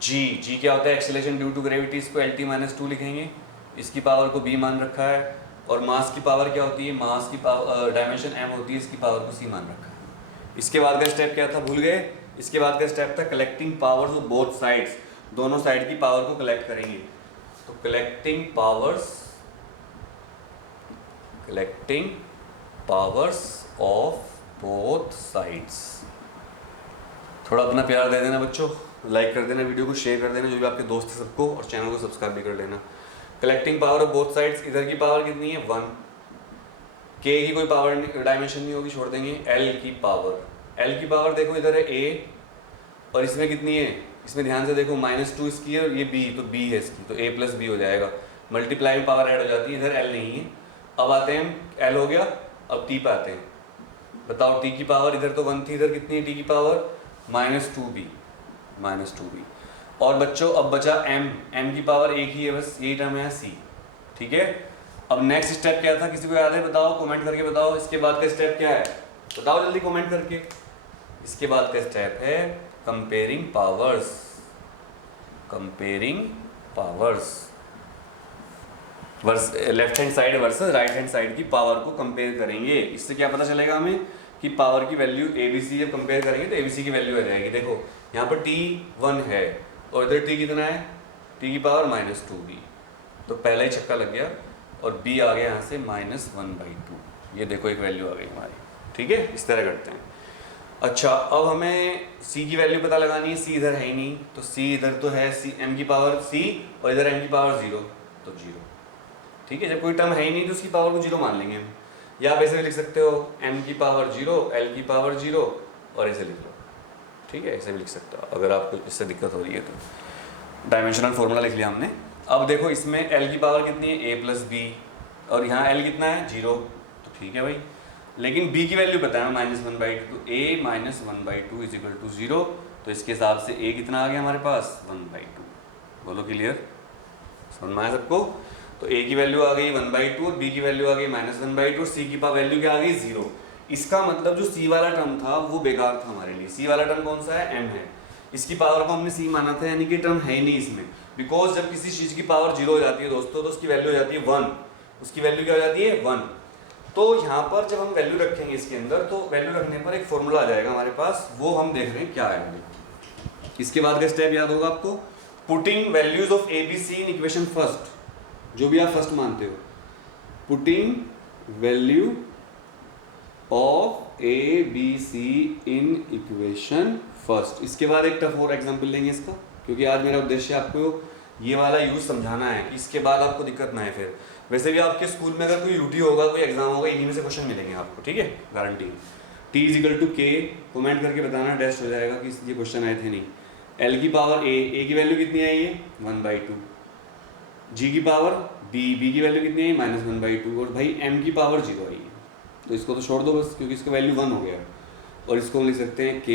g क्या होता है, एक्सीलरेशन ड्यू टू ग्रेविटी, इसको lt-2 लिखेंगे, इसकी पावर को b मान रखा है। और मास की पावर क्या होती है, मास की पावर डायमेंशन m होती है, इसकी पावर को c मान रखा है। इसके बाद का स्टेप क्या था, भूल गए? इसके बाद का स्टेप था collecting powers of both sides, दोनों साइड की पावर को कलेक्ट करेंगे। तो collecting powers of both sides. थोड़ा अपना प्यार दे देना बच्चों, लाइक कर देना, वीडियो को शेयर कर देना जो भी आपके दोस्त है सबको, और चैनल को सब्सक्राइब भी कर लेना। Collecting power of both sides, इधर की पावर कितनी है, 1। k की कोई पावर डायमेंशन नहीं होगी, छोड़ देंगे। l की पावर देखो इधर है a, और इसमें कितनी है, इसमें ध्यान से देखो -2 इसकी है और ये b, तो b है इसकी, तो a प्लस b हो जाएगा। मल्टीप्लाई में पावर ऐड हो जाती है, इधर l नहीं है। अब आते हैं, l हो गया, अब t पे आते हैं। बताओ t की पावर, इधर तो 1 थी, इधर कितनी है t की पावर, -2b। और बच्चों अब बचा m की पावर एक ही है, बस यही टर्म है c, ठीक है। अब नेक्स्ट स्टेप क्या था, किसी को याद है? बताओ, कमेंट करके बताओ। इसके बाद का स्टेप क्या है, बताओ जल्दी कमेंट करके। इसके बाद का स्टेप है comparing powers, left hand side versus right hand side की पावर को कंपेयर करेंगे। इससे क्या पता चलेगा हमें कि पावर की वैल्यू ABC जब कंपेयर करेंगे तो ABC की वैल्यू आ जाएगी। देखो यहाँ पर t1 है और इधर t कितना है, t की पावर -2b, तो पहला ही छक्का लग गया और b आ गया यहाँ से -1/2। ये देखो एक वैल्यू आ गई हमारी, ठीक है। इस तरह करते हैं। अच्छा, अब हमें c की वैल्यू पता लगानी है। c इधर है ही नहीं, तो c इधर तो है c m की पावर c, और इधर m की पावर 0, तो 0। ठीक है, जब कोई टर्म है ही नहीं तो उसकी पावर को 0 मान लेंगे हम। या आप ऐसे भी लिख सकते हो m की पावर 0, l की पावर 0, और ऐसे लिख लो। ठीक है, ऐसे भी लिख सकते हो अगर आपको इससे दिक्कत हो रही है तो। डायमेंशनल फॉर्मूला लिख लिया हमने। अब देखो इसमें l की पावर कितनी है, a प्लस बी, और यहाँ l कितना है 0, तो ठीक है भाई। लेकिन b की वैल्यू पता है -1/2, तो a -1/2 इज इक्वल टू 0, तो इसके हिसाब से a कितना आ गया हमारे पास 1/2। बोलो क्लियर, समझ में आया सबको? तो a की वैल्यू आ गई 1/2 और b की वैल्यू आ गई -1/2 और c की वैल्यू क्या आ गई 0। इसका मतलब जो c वाला टर्म था वो बेकार था हमारे लिए। c वाला टर्म कौन सा है, m है। इसकी पावर को हमने c माना था, यानी कि टर्म है ही नहीं इसमें। बिकॉज जब किसी चीज़ की पावर 0 हो जाती है दोस्तों, तो उसकी वैल्यू हो जाती है 1। उसकी वैल्यू क्या हो जाती है 1। तो यहाँ पर जब हम वैल्यू रखेंगे इसके अंदर, तो वैल्यू रखने पर एक फॉर्मूला आ जाएगा हमारे पास, वो हम देख रहे हैं क्या है। इसके बाद का स्टेप याद होगा आपको, putting values of A B C in equation first, जो भी आप फर्स्ट मानते हो। Putting value of A B C in equation first. इसके बाद एक टफ और एग्जांपल लेंगे इसका, क्योंकि आज मेरा उद्देश्य आपको ये वाला यूज समझाना है कि इसके बाद आपको दिक्कत ना है फिर। वैसे भी आपके स्कूल में अगर कोई यूटी होगा, कोई एग्जाम होगा, इन्हीं में से क्वेश्चन मिलेंगे आपको, ठीक है, गारंटी। t इजिकल टू के, कमेंट करके बताना, टेस्ट हो जाएगा कि ये क्वेश्चन आए थे नहीं। l की पावर a की वैल्यू कितनी आई है 1/2, g की पावर b की वैल्यू कितनी आई -1/2, और भाई m की पावर 0 आई है। तो इसको तो छोड़ दो बस, क्योंकि इसका वैल्यू 1 हो गया। और इसको हम लिख सकते हैं k,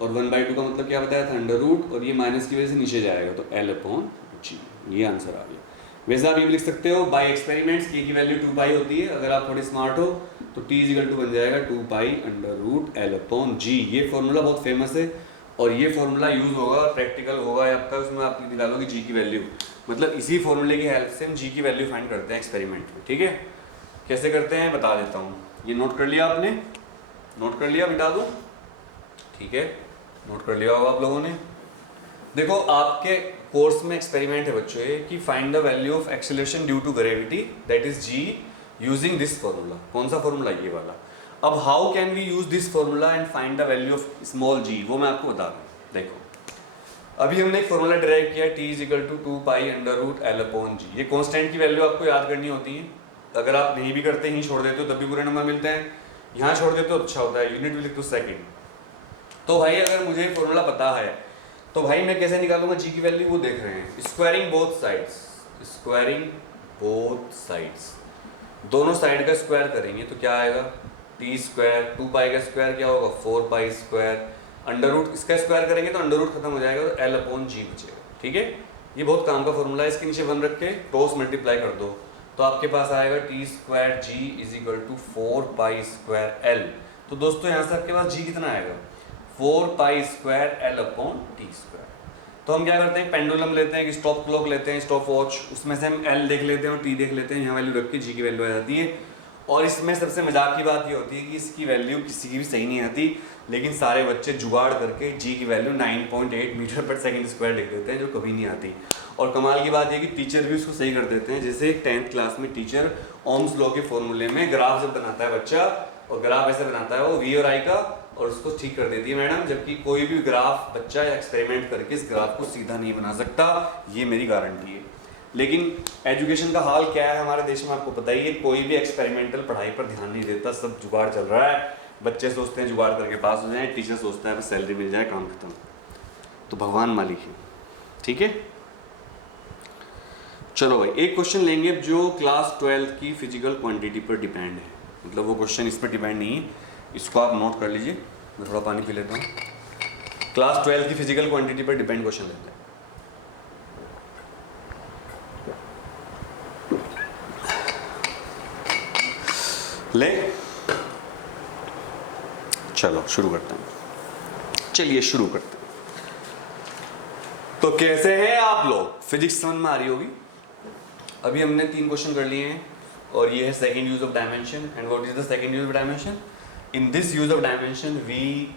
और 1/2 का मतलब क्या बताया था, अंडर रूट, और ये माइनस की वजह से नीचे जाएगा, तो l/g, ये आंसर आ गया। वैसे आप ये भी लिख सकते हो बाय एक्सपेरिमेंट्स, k की वैल्यू 2π होती है। अगर आप थोड़े स्मार्ट हो तो t इजिकल टू बन जाएगा 2π अंडर रूट l/g। ये फॉर्मूला बहुत फेमस है, और ये फॉर्मूला यूज होगा, प्रैक्टिकल होगा आपका, उसमें आप निकालोगे g की वैल्यू। मतलब इसी फॉर्मूले की हेल्प से हम g की वैल्यू फाइंड करते हैं एक्सपेरिमेंट में। ठीक है, कैसे करते हैं बता देता हूँ। ये नोट कर लिया आपने, नोट कर लिया, मिटा दो, ठीक है, नोट कर लिया होगा आप लोगों ने। देखो आपके कोर्स में एक्सपेरिमेंट है बच्चों ये, कि find the value of acceleration due to gravity, that is g, using this formula. कौन सा फॉर्मूला, ये वाला। अब how can we use this formula and find the value of small g, वो मैं आपको बता दूँ। देखो अभी हमने एक फॉर्मूला डिराइव किया, t is equal to 2π under root l/g। ये कांस्टेंट की वैल्यू आपको याद करनी होती है। अगर आप नहीं भी करते, ही छोड़ देते हो, तब भी पूरे नंबर मिलते हैं। यहाँ छोड़ देते हो अच्छा होता है, यूनिट भी लिख दो सेकंड। तो भाई अगर मुझे फॉर्मूला पता है, तो भाई मैं कैसे निकालूंगा g की वैल्यू, वो देख रहे हैं। Squaring both sides, squaring both sides, दोनों साइड का स्क्वायर करेंगे तो क्या आएगा, t स्क्वायर, 2π का स्क्वायर क्या होगा 4π स्क्वायर, अंडर रूट इसका स्क्वायर करेंगे तो अंडर रूट खत्म हो जाएगा, तो l/g बचेगा। ठीक है, ये बहुत काम का फॉर्मूला है। इसके नीचे 1 रख के क्रॉस मल्टीप्लाई कर दो, तो आपके पास आएगा t square g is equal to 4π square l। तो दोस्तों यहाँ से आपके पास g कितना आएगा 4π स्क्वायर l/t स्क्वायर। तो हम क्या करते हैं, पेंडुलम लेते हैं, स्टॉप क्लॉक लेते हैं, स्टॉप वॉच, उसमें से हम l देख लेते हैं और t देख लेते हैं, यहाँ वैल्यू रख के g की वैल्यू आ जाती है। और इसमें सबसे मजाक की बात ये होती है कि इसकी वैल्यू किसी की भी सही नहीं आती, लेकिन सारे बच्चे जुगाड़ करके g की वैल्यू 9.8 मीटर पर सेकंड स्क्वायर लिख देते हैं, जो कभी नहीं आती। और कमाल की बात ये कि टीचर भी उसको सही कर देते हैं। जैसे 10th क्लास में टीचर ओम्स लॉ के फॉर्मूले में ग्राफ जब बनाता है बच्चा, और ग्राफ ऐसे बनाता है वो v और i का, और उसको ठीक कर देती है मैडम, जबकि कोई भी ग्राफ बच्चा एक्सपेरिमेंट करके इस ग्राफ को सीधा नहीं बना सकता, ये मेरी गारंटी है। लेकिन एजुकेशन का हाल क्या है हमारे देश में आपको पता ही है, कोई भी एक्सपेरिमेंटल पढ़ाई पर ध्यान नहीं देता, सब जुगाड़ चल रहा है। बच्चे सोचते हैं जुगाड़ करके पास हो जाए, टीचर सोचता है बस सैलरी मिल जाए काम खत्म। तो भगवान मालिक है। ठीक है, चलो भाई एक क्वेश्चन लेंगे जो क्लास 12 की फिजिकल क्वांटिटी पर डिपेंड है। मतलब वो क्वेश्चन इस पर डिपेंड नहीं है, इसको आप नोट कर लीजिए। मैं थोड़ा पानी पी लेता हूँ। क्लास 12 की फिजिकल क्वांटिटी पर डिपेंड क्वेश्चन लेते हैं। ले चलो शुरू करते हैं। चलिए शुरू करते हैं। तो कैसे हैं आप लोग, फिजिक्स समझ में आ रही होगी। अभी हमने 3 क्वेश्चन कर लिए हैं, और ये है second use of dimension. And what is the second use of dimension? In this use of dimension we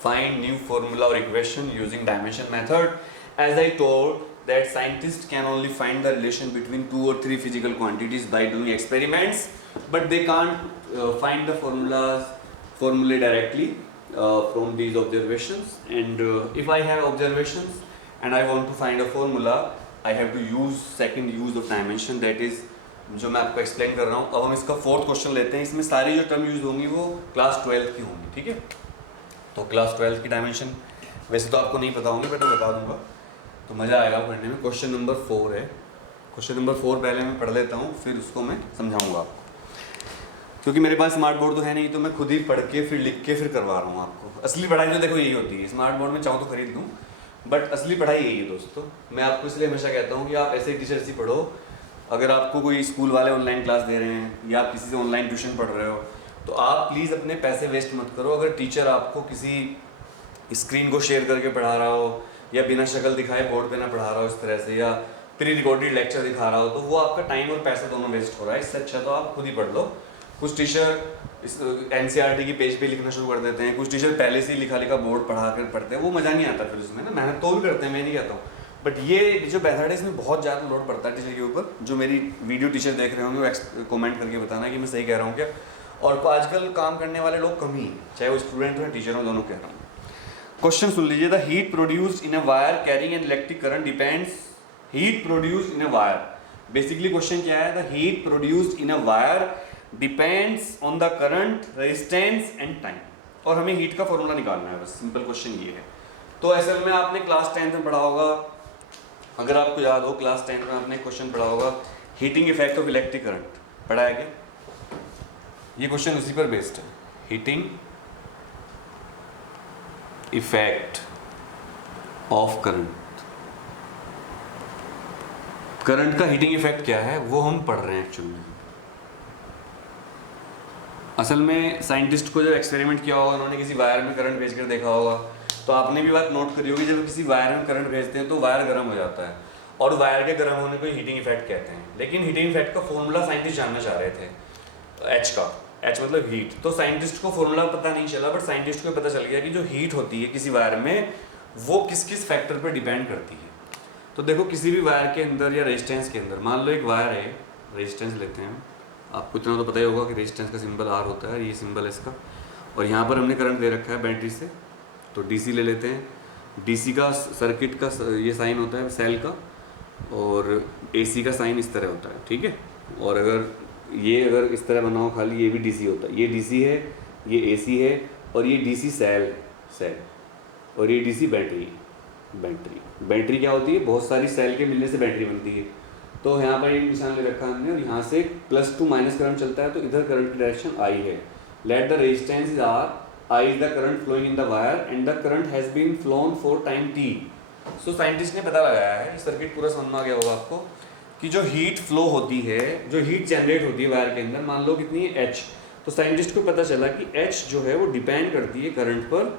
find new formula or equation using dimension method. As I told that scientists can only find the relation between 2 or 3 physical quantities by doing experiments, but they can't find the formulae directly. from these observations, and if I have observations and I want to find a formula, I have to use second use of dimension, that is जो मैं आपको explain कर रहा हूँ। अब हम इसका fourth question लेते हैं। इसमें सारी जो टर्म यूज होंगी वो क्लास 12 की होंगी, ठीक है। तो क्लास 12 की डायमेंशन वैसे तो आपको नहीं पता होंगे, बट मैं बता दूंगा तो मज़ा आएगा पढ़ने में। क्वेश्चन नंबर 4 है। क्वेश्चन नंबर 4 पहले मैं पढ़ लेता हूँ, फिर उसको मैं समझाऊंगा आपको, क्योंकि मेरे पास स्मार्ट बोर्ड तो है नहीं, तो मैं खुद ही पढ़ के फिर लिख के फिर करवा रहा हूँ आपको। असली पढ़ाई तो देखो यही होती है। स्मार्ट बोर्ड में चाहूँ तो खरीद दूँ, बट असली पढ़ाई यही है दोस्तों। मैं आपको इसलिए हमेशा कहता हूँ कि आप ऐसे टीचर से पढ़ो। अगर आपको कोई स्कूल वाले ऑनलाइन क्लास दे रहे हैं या आप किसी से ऑनलाइन ट्यूशन पढ़ रहे हो, तो आप प्लीज़ अपने पैसे वेस्ट मत करो। अगर टीचर आपको किसी स्क्रीन को शेयर करके पढ़ा रहा हो या बिना शक्ल दिखाए बोर्ड पे ना पढ़ा रहा हो इस तरह से, या प्री रिकॉर्डेड लेक्चर दिखा रहा हो, तो वो आपका टाइम और पैसा दोनों वेस्ट हो रहा है। इससे अच्छा तो आप खुद ही पढ़ लो। कुछ टीचर इस NCERT की पेज पे लिखना शुरू कर देते हैं, कुछ टीचर पहले से ही लिखा लिखा बोर्ड पढ़ा कर पढ़ते हैं, वो मज़ा नहीं आता फिर उसमें ना। मेहनत तो भी करते हैं, मैं नहीं कहता हूँ, बट ये जो मेथड है इसमें बहुत ज़्यादा लोड पड़ता है टीचर के ऊपर। जो मेरी वीडियो टीचर देख रहे होंगे वो कमेंट करके बताना कि मैं सही कह रहा हूँ क्या। और आजकल काम करने वाले लोग कम ही हैं, चाहे वो स्टूडेंट हो या टीचर हो, दोनों कह रहा हूँ। क्वेश्चन सुन लीजिए। The heat produced in a wire carrying an electric current depends. Heat produced in a wire, basically question क्या है, the heat produced in a wire depends on the current, resistance and time. और हमें heat का formula निकालना है, बस simple question ये है। तो असल में आपने क्लास 10 में पढ़ा होगा, अगर आपको याद हो क्लास 10 में आपने क्वेश्चन पढ़ा होगा, heating effect of electric current पढ़ा है क्या? ये क्वेश्चन उसी पर बेस्ड है, heating effect of current. Current का हीटिंग इफेक्ट क्या है वो हम पढ़ रहे हैं एक्चुअली में। असल में साइंटिस्ट को जब एक्सपेरिमेंट किया होगा, उन्होंने किसी वायर में करंट भेजकर देखा होगा, तो आपने भी बात नोट करी होगी, जब किसी वायर में करंट भेजते हैं तो वायर गर्म हो जाता है, और वायर के गर्म होने को हीटिंग इफेक्ट कहते हैं। लेकिन हीटिंग इफेक्ट का फॉर्मूला साइंटिस्ट जानना चाह रहे थे, एच का, एच मतलब हीट। तो साइंटिस्ट को फॉर्मूला पता नहीं चला, बट साइंटिस्ट को पता चल गया कि जो हीट होती है किसी वायर में वो किस किस फैक्टर पर डिपेंड करती है। तो देखो किसी भी वायर के अंदर या रेजिस्टेंस के अंदर, मान लो एक वायर है, रेजिस्टेंस लेते हैं, आपको इतना तो पता ही होगा कि रेजिस्टेंस का सिंबल R होता है, ये सिंबल है इसका, और यहाँ पर हमने करंट दे रखा है बैटरी से, तो DC ले लेते हैं। DC का सर्किट का ये साइन होता है सेल का, और AC का साइन इस तरह होता है, ठीक है। और अगर इस तरह बना हो खाली, ये भी DC होता है, ये DC है, ये AC है, और ये DC सेल, और ये DC बैटरी क्या होती है, बहुत सारी सेल के मिलने से बैटरी बनती है। तो यहाँ पर एक निशान ले रखा हमने, और यहाँ से +2 माइनस करंट चलता है, तो इधर करंट की डायरेक्शन I है। Let the resistance is R, I is the current flowing in the wire and the current has been flown for time t। So scientist ने पता लगाया है कि सर्किट पूरा समझ में आ गया होगा आपको, कि जो हीट फ्लो होती है, जो हीट जनरेट होती है वायर के अंदर, मान लो कितनी है H, तो साइंटिस्ट को पता चला कि H जो है वो डिपेंड करती है करंट पर,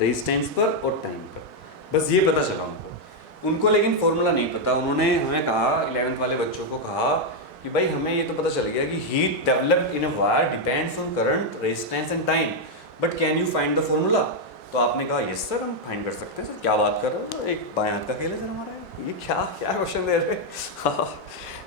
रेजिस्टेंस पर और टाइम पर। बस ये पता चला उनको, लेकिन फॉर्मूला नहीं पता। उन्होंने हमें कहा, 11th वाले बच्चों को कहा कि भाई हमें ये तो पता चल गया कि heat developed in a wire depends on current, resistance and time, but can you find the formula? तो आपने कहा यस सर, हम फाइंड कर सकते हैं। सर क्या बात कर रहे हो, एक बाएं हाथ का खेल है सर हमारा, ये क्या क्वेश्चन दे रहे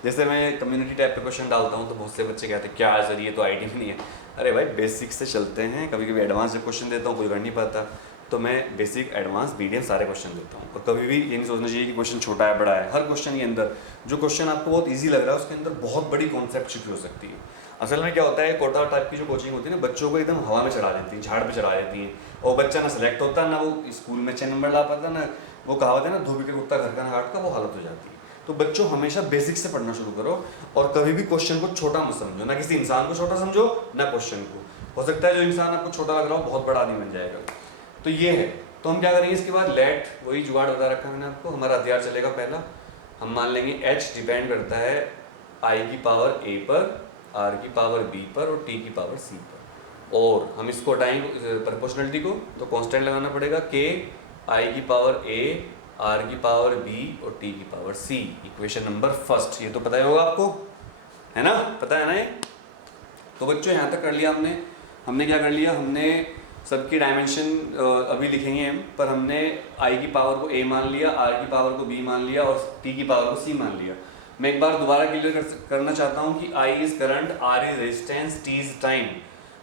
जैसे मैं कम्युनिटी टाइप पे क्वेश्चन डालता हूँ तो बहुत से बच्चे कहते हैं क्या सर ये तो आईडी में नहीं है। अरे भाई बेसिक से चलते हैं, कभी कभी एडवांस जब क्वेश्चन देता हूँ कोई कर नहीं पाता, तो मैं बेसिक एडवांस मीडियम सारे क्वेश्चन देता हूँ। और कभी भी ये नहीं सोचना चाहिए कि क्वेश्चन छोटा है बड़ा है। हर क्वेश्चन के अंदर जो क्वेश्चन आपको बहुत इजी लग रहा है उसके अंदर बहुत बड़ी कॉन्सेप्ट छिपी हो सकती है। असल में क्या होता है, कोटा टाइप की जो कोचिंग होती है ना, बच्चों को एकदम हवा में चढ़ा देती है, झाड़ पे चढ़ा देती है, और बच्चा ना सेलेक्ट होता है, ना वो स्कूल में अच्छे नंबर ला पाता, ना वो कहावत है ना धोबी के कुत्ता घर का ना हाट का, वो हालत हो जाती है। तो बच्चों हमेशा बेसिक से पढ़ना शुरू करो, और कभी भी क्वेश्चन को छोटा मत समझो, ना किसी इंसान को छोटा समझो ना क्वेश्चन को। हो सकता है जो इंसान आपको छोटा लग रहा हो बहुत बड़ा आदमी बन जाएगा। तो ये है। तो हम क्या करेंगे इसके बाद, लेट, वही जुगाड़ बता रखा है मैंने आपको, हमारा हथियार चलेगा पहला। हम मान लेंगे H डिपेंड करता है I की पावर A पर, R की पावर B पर और T की पावर C पर, और हम इसको हटाएंगे प्रोपोर्शनलिटी को, तो कांस्टेंट लगाना पड़ेगा K, I की पावर A, R की पावर B और T की power C। Equation number first, ये तो पता ही होगा आपको, है ना, पता है ना ये। तो बच्चों यहाँ तक कर लिया हमने क्या कर लिया, हमने सबकी डायमेंशन अभी लिखेंगे हम, पर हमने I की पावर को A मान लिया, R की पावर को B मान लिया और T की पावर को C मान लिया। मैं एक बार दोबारा क्लियर करना चाहता हूँ कि I is current, R is resistance, T is time.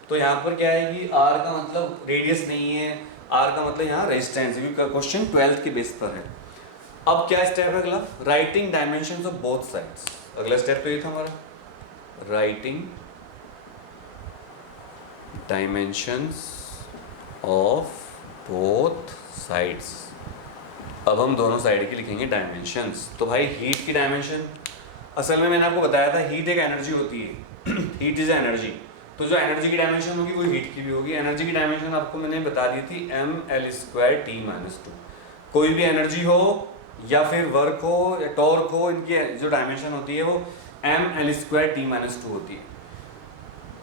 तो यहाँ पर क्या है कि आर का मतलब रेडियस नहीं है, आर का मतलब यहाँ रेजिस्टेंस, क्योंकि क्वेश्चन 12th के बेस पर है। अब क्या स्टेप है अगला, writing dimensions of both sides. अगला स्टेप तो ये था हमारा, writing dimensions of both sides. अब हम दोनों साइड की लिखेंगे डायमेंशंस। तो भाई हीट की डायमेंशन, असल में मैंने आपको बताया था हीट एक एनर्जी होती है हीट इज एनर्जी, तो जो एनर्जी की डायमेंशन होगी वो हीट की भी होगी। एनर्जी की डायमेंशन आपको मैंने बता दी थी mL²T-2। कोई भी एनर्जी हो या फिर वर्क हो या टॉर्क हो, इनकी जो डायमेंशन होती है वो mL²T-2 होती है।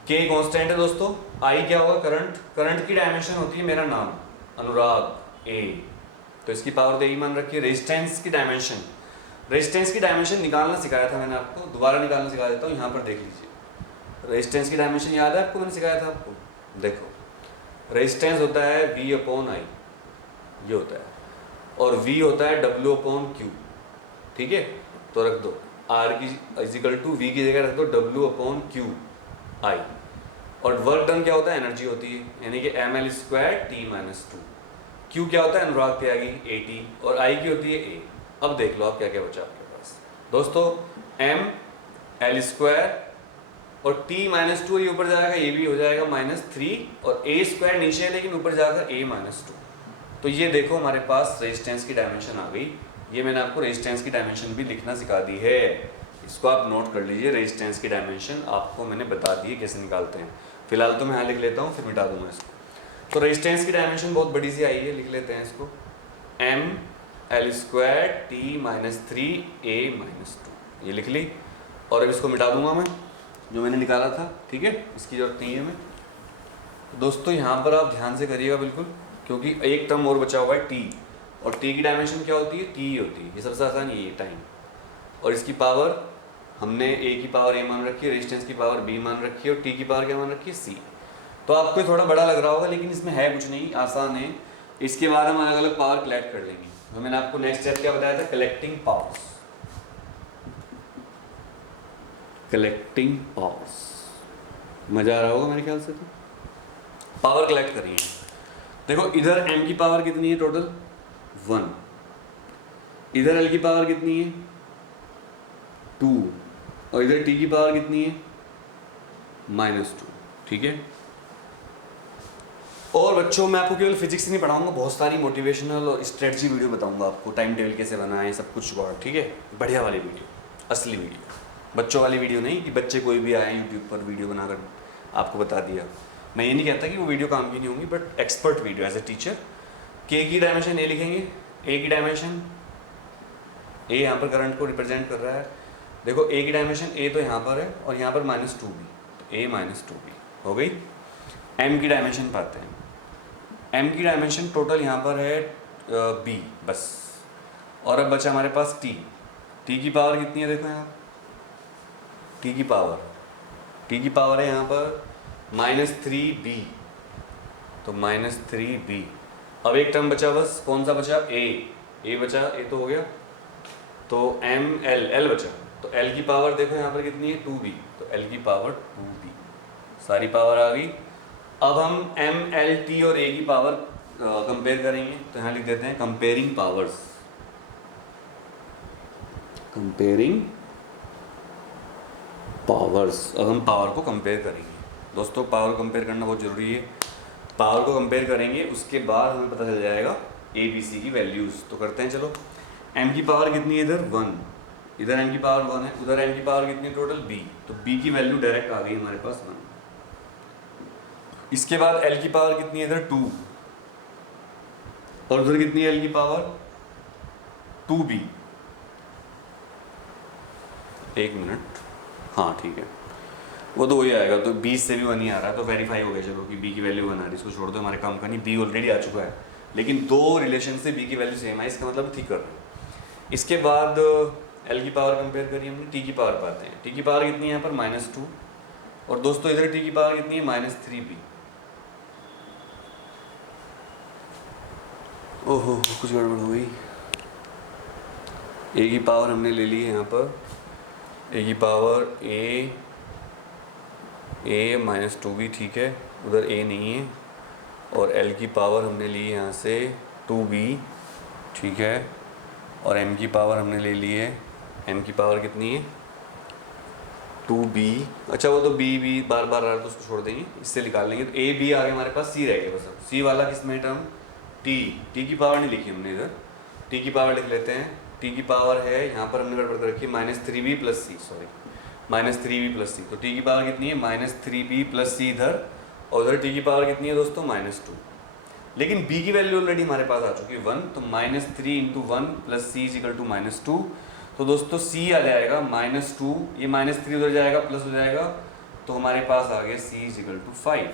K कांस्टेंट है दोस्तों, I क्या होगा, करंट, करंट की डायमेंशन होती है मेरा नाम अनुराग A, तो इसकी पावर दे मान रखी है। रेजिस्टेंस की डायमेंशन, रेजिस्टेंस की डायमेंशन निकालना सिखाया था मैंने आपको, दोबारा निकालना सिखा देता हूँ। यहाँ पर देख लीजिए, रेजिस्टेंस की डायमेंशन याद है आपको, मैंने सिखाया था आपको। देखो रेजिस्टेंस होता है V/I, ये होता है, और V होता है W/Q, ठीक है। तो रख दो R की इजिकल टू V की जगह रख दो W/QI, और वर्क डन क्या होता है, एनर्जी होती है, यानी कि mL²T-2। Q क्या होता है, अनुराग त्यागी AT, और I की होती है A। अब देख लो आप क्या क्या बचा आपके पास दोस्तों, mL² और T-2 ये ऊपर जाएगा, ये भी हो जाएगा -3, और A² नीचे है लेकिन ऊपर जाकर A-2। तो ये देखो हमारे पास रेजिस्टेंस की डायमेंशन आ गई। ये मैंने आपको रेजिस्टेंस की डायमेंशन भी लिखना सिखा दी है, इसको आप नोट कर लीजिए। रेजिस्टेंस की डायमेंशन आपको मैंने बता दी है कैसे निकालते हैं। फिलहाल तो मैं यहाँ लिख लेता हूँ, फिर मिटा दूंगा इसको। तो रेजिस्टेंस की डायमेंशन बहुत बड़ी सी आई है, लिख लेते हैं इसको, mL²T-3A-2, ये लिख ली। और अब इसको मिटा दूंगा मैं, जो मैंने निकाला था, ठीक है, इसकी जरूरत नहीं है मैं। दोस्तों यहाँ पर आप ध्यान से करिएगा बिल्कुल, क्योंकि एक टर्म और बचा हुआ है T, और T की डायमेंशन क्या होती है, T होती है, ये सबसे आसान ये टाइम। और इसकी पावर हमने A की पावर A मान रखी है, रेजिस्टेंस की पावर B मान रखी है, और T की पावर क्या मान रखी है, C। तो आपको थोड़ा बड़ा लग रहा होगा, लेकिन इसमें है कुछ नहीं, आसान है। इसके बाद हम अलग अलग पावर कलेक्ट कर लेंगे। तो मैंने आपको नेक्स्ट स्टेप क्या बताया था, कलेक्टिंग पावर्स। कलेक्टिंग पावर्स, मजा आ रहा होगा मेरे ख्याल से। तो पावर कलेक्ट करिए। देखो इधर m की पावर कितनी है टोटल, 1, इधर l की पावर कितनी है, 2, और इधर t की पावर कितनी है, -2, ठीक है। और बच्चों मैं आपको केवल फिजिक्स नहीं पढ़ाऊंगा, बहुत सारी मोटिवेशनल और स्ट्रेटजी वीडियो बताऊंगा आपको, टाइम टेबल कैसे बनाएं, सब कुछ, ठीक है। बढ़िया वाली वीडियो, असली वीडियो, बच्चों वाली वीडियो नहीं कि बच्चे कोई भी आए यूट्यूब पर वीडियो बनाकर आपको बता दिया। मैं ये नहीं कहता कि वो वीडियो काम की नहीं होंगी, but expert video as a teacher. K की डायमेंशन A लिखेंगे, A की डायमेंशन, A यहाँ पर करंट को रिप्रेजेंट कर रहा है। देखो A की डायमेंशन A तो यहाँ पर है, और यहाँ पर -2 भी, तो A-2B हो गई। M की डायमेंशन पाते हैं, M की डायमेंशन टोटल यहाँ पर है B बस, और अब बचा हमारे पास T। T की पावर कितनी है, देखो यहाँ T की पावर है यहाँ पर -3B, तो -3B। अब एक टर्म बचा बस, कौन सा बचा, A बचा, A तो हो गया, तो L बचा, तो L की पावर देखो यहाँ पर कितनी है, 2B, तो L की पावर 2B, सारी पावर आ गई। अब हम mLT और A की पावर कंपेयर करेंगे, तो यहाँ लिख देते हैं कंपेयरिंग पावर्स। कंपेयरिंग पावर्स, अब हम पावर को कंपेयर करेंगे। दोस्तों पावर कंपेयर करना बहुत ज़रूरी है। पावर को कंपेयर करेंगे, उसके बाद हमें पता चल जाएगा ABC की वैल्यूज़। तो करते हैं, चलो। M की पावर कितनी है, इधर 1, इधर M की पावर 1 है, उधर M की पावर कितनी है टोटल, B, तो B की वैल्यू डायरेक्ट आ गई हमारे पास 1। इसके बाद L की पावर कितनी है, इधर 2, और उधर कितनी है L की पावर, 2B। एक मिनट, हाँ ठीक है, वो तो वही आएगा, तो 20 से भी 1 ही आ रहा है, तो वेरीफाई हो गया चलो कि B की वैल्यू 1 आ रही है। इसको छोड़ दो, हमारे काम का नहीं, B ऑलरेडी आ चुका है, लेकिन दो रिलेशन से B की वैल्यू सेम है, इसका मतलब ठीक कर रहे हैं। इसके बाद L की पावर कंपेयर करिए हमने, T की पावर पाते हैं। T की पावर कितनी है यहाँ पर, -2, और दोस्तों इधर T की पावर कितनी है, -3B। ओहो कुछ गड़बड़ हो गई। A की पावर हमने ले ली है यहाँ पर, A की power A A minus two B, ठीक है, उधर ए नहीं है, और एल की पावर हमने ली यहाँ से टू बी, ठीक है, और एम की पावर हमने ले ली है, एम की पावर कितनी है टू बी। अच्छा वो तो बी बार बार तो उसको छोड़ देंगे, इससे निकाल लेंगे, तो ए बी आ गया हमारे पास, सी रह गया बस। अब सी वाला किसमें टर्म टी की पावर नहीं लिखी हमने इधर, टी की पावर लिख लेते हैं। टी की पावर है यहाँ पर हमने गड़बड़ कर रखी है minus three B plus C, sorry minus three B plus C. तो टी की पावर कितनी है minus three B plus C इधर, और उधर टी की पावर कितनी है दोस्तों माइनस टू। लेकिन b की वैल्यू ऑलरेडी हमारे पास आ चुकी है 1, तो minus three into one plus C is equal to minus two. तो दोस्तों c आ जाएगा माइनस टू, ये माइनस थ्री उधर जाएगा प्लस हो जाएगा, तो हमारे पास आ गया c इज इक्वल टू 5।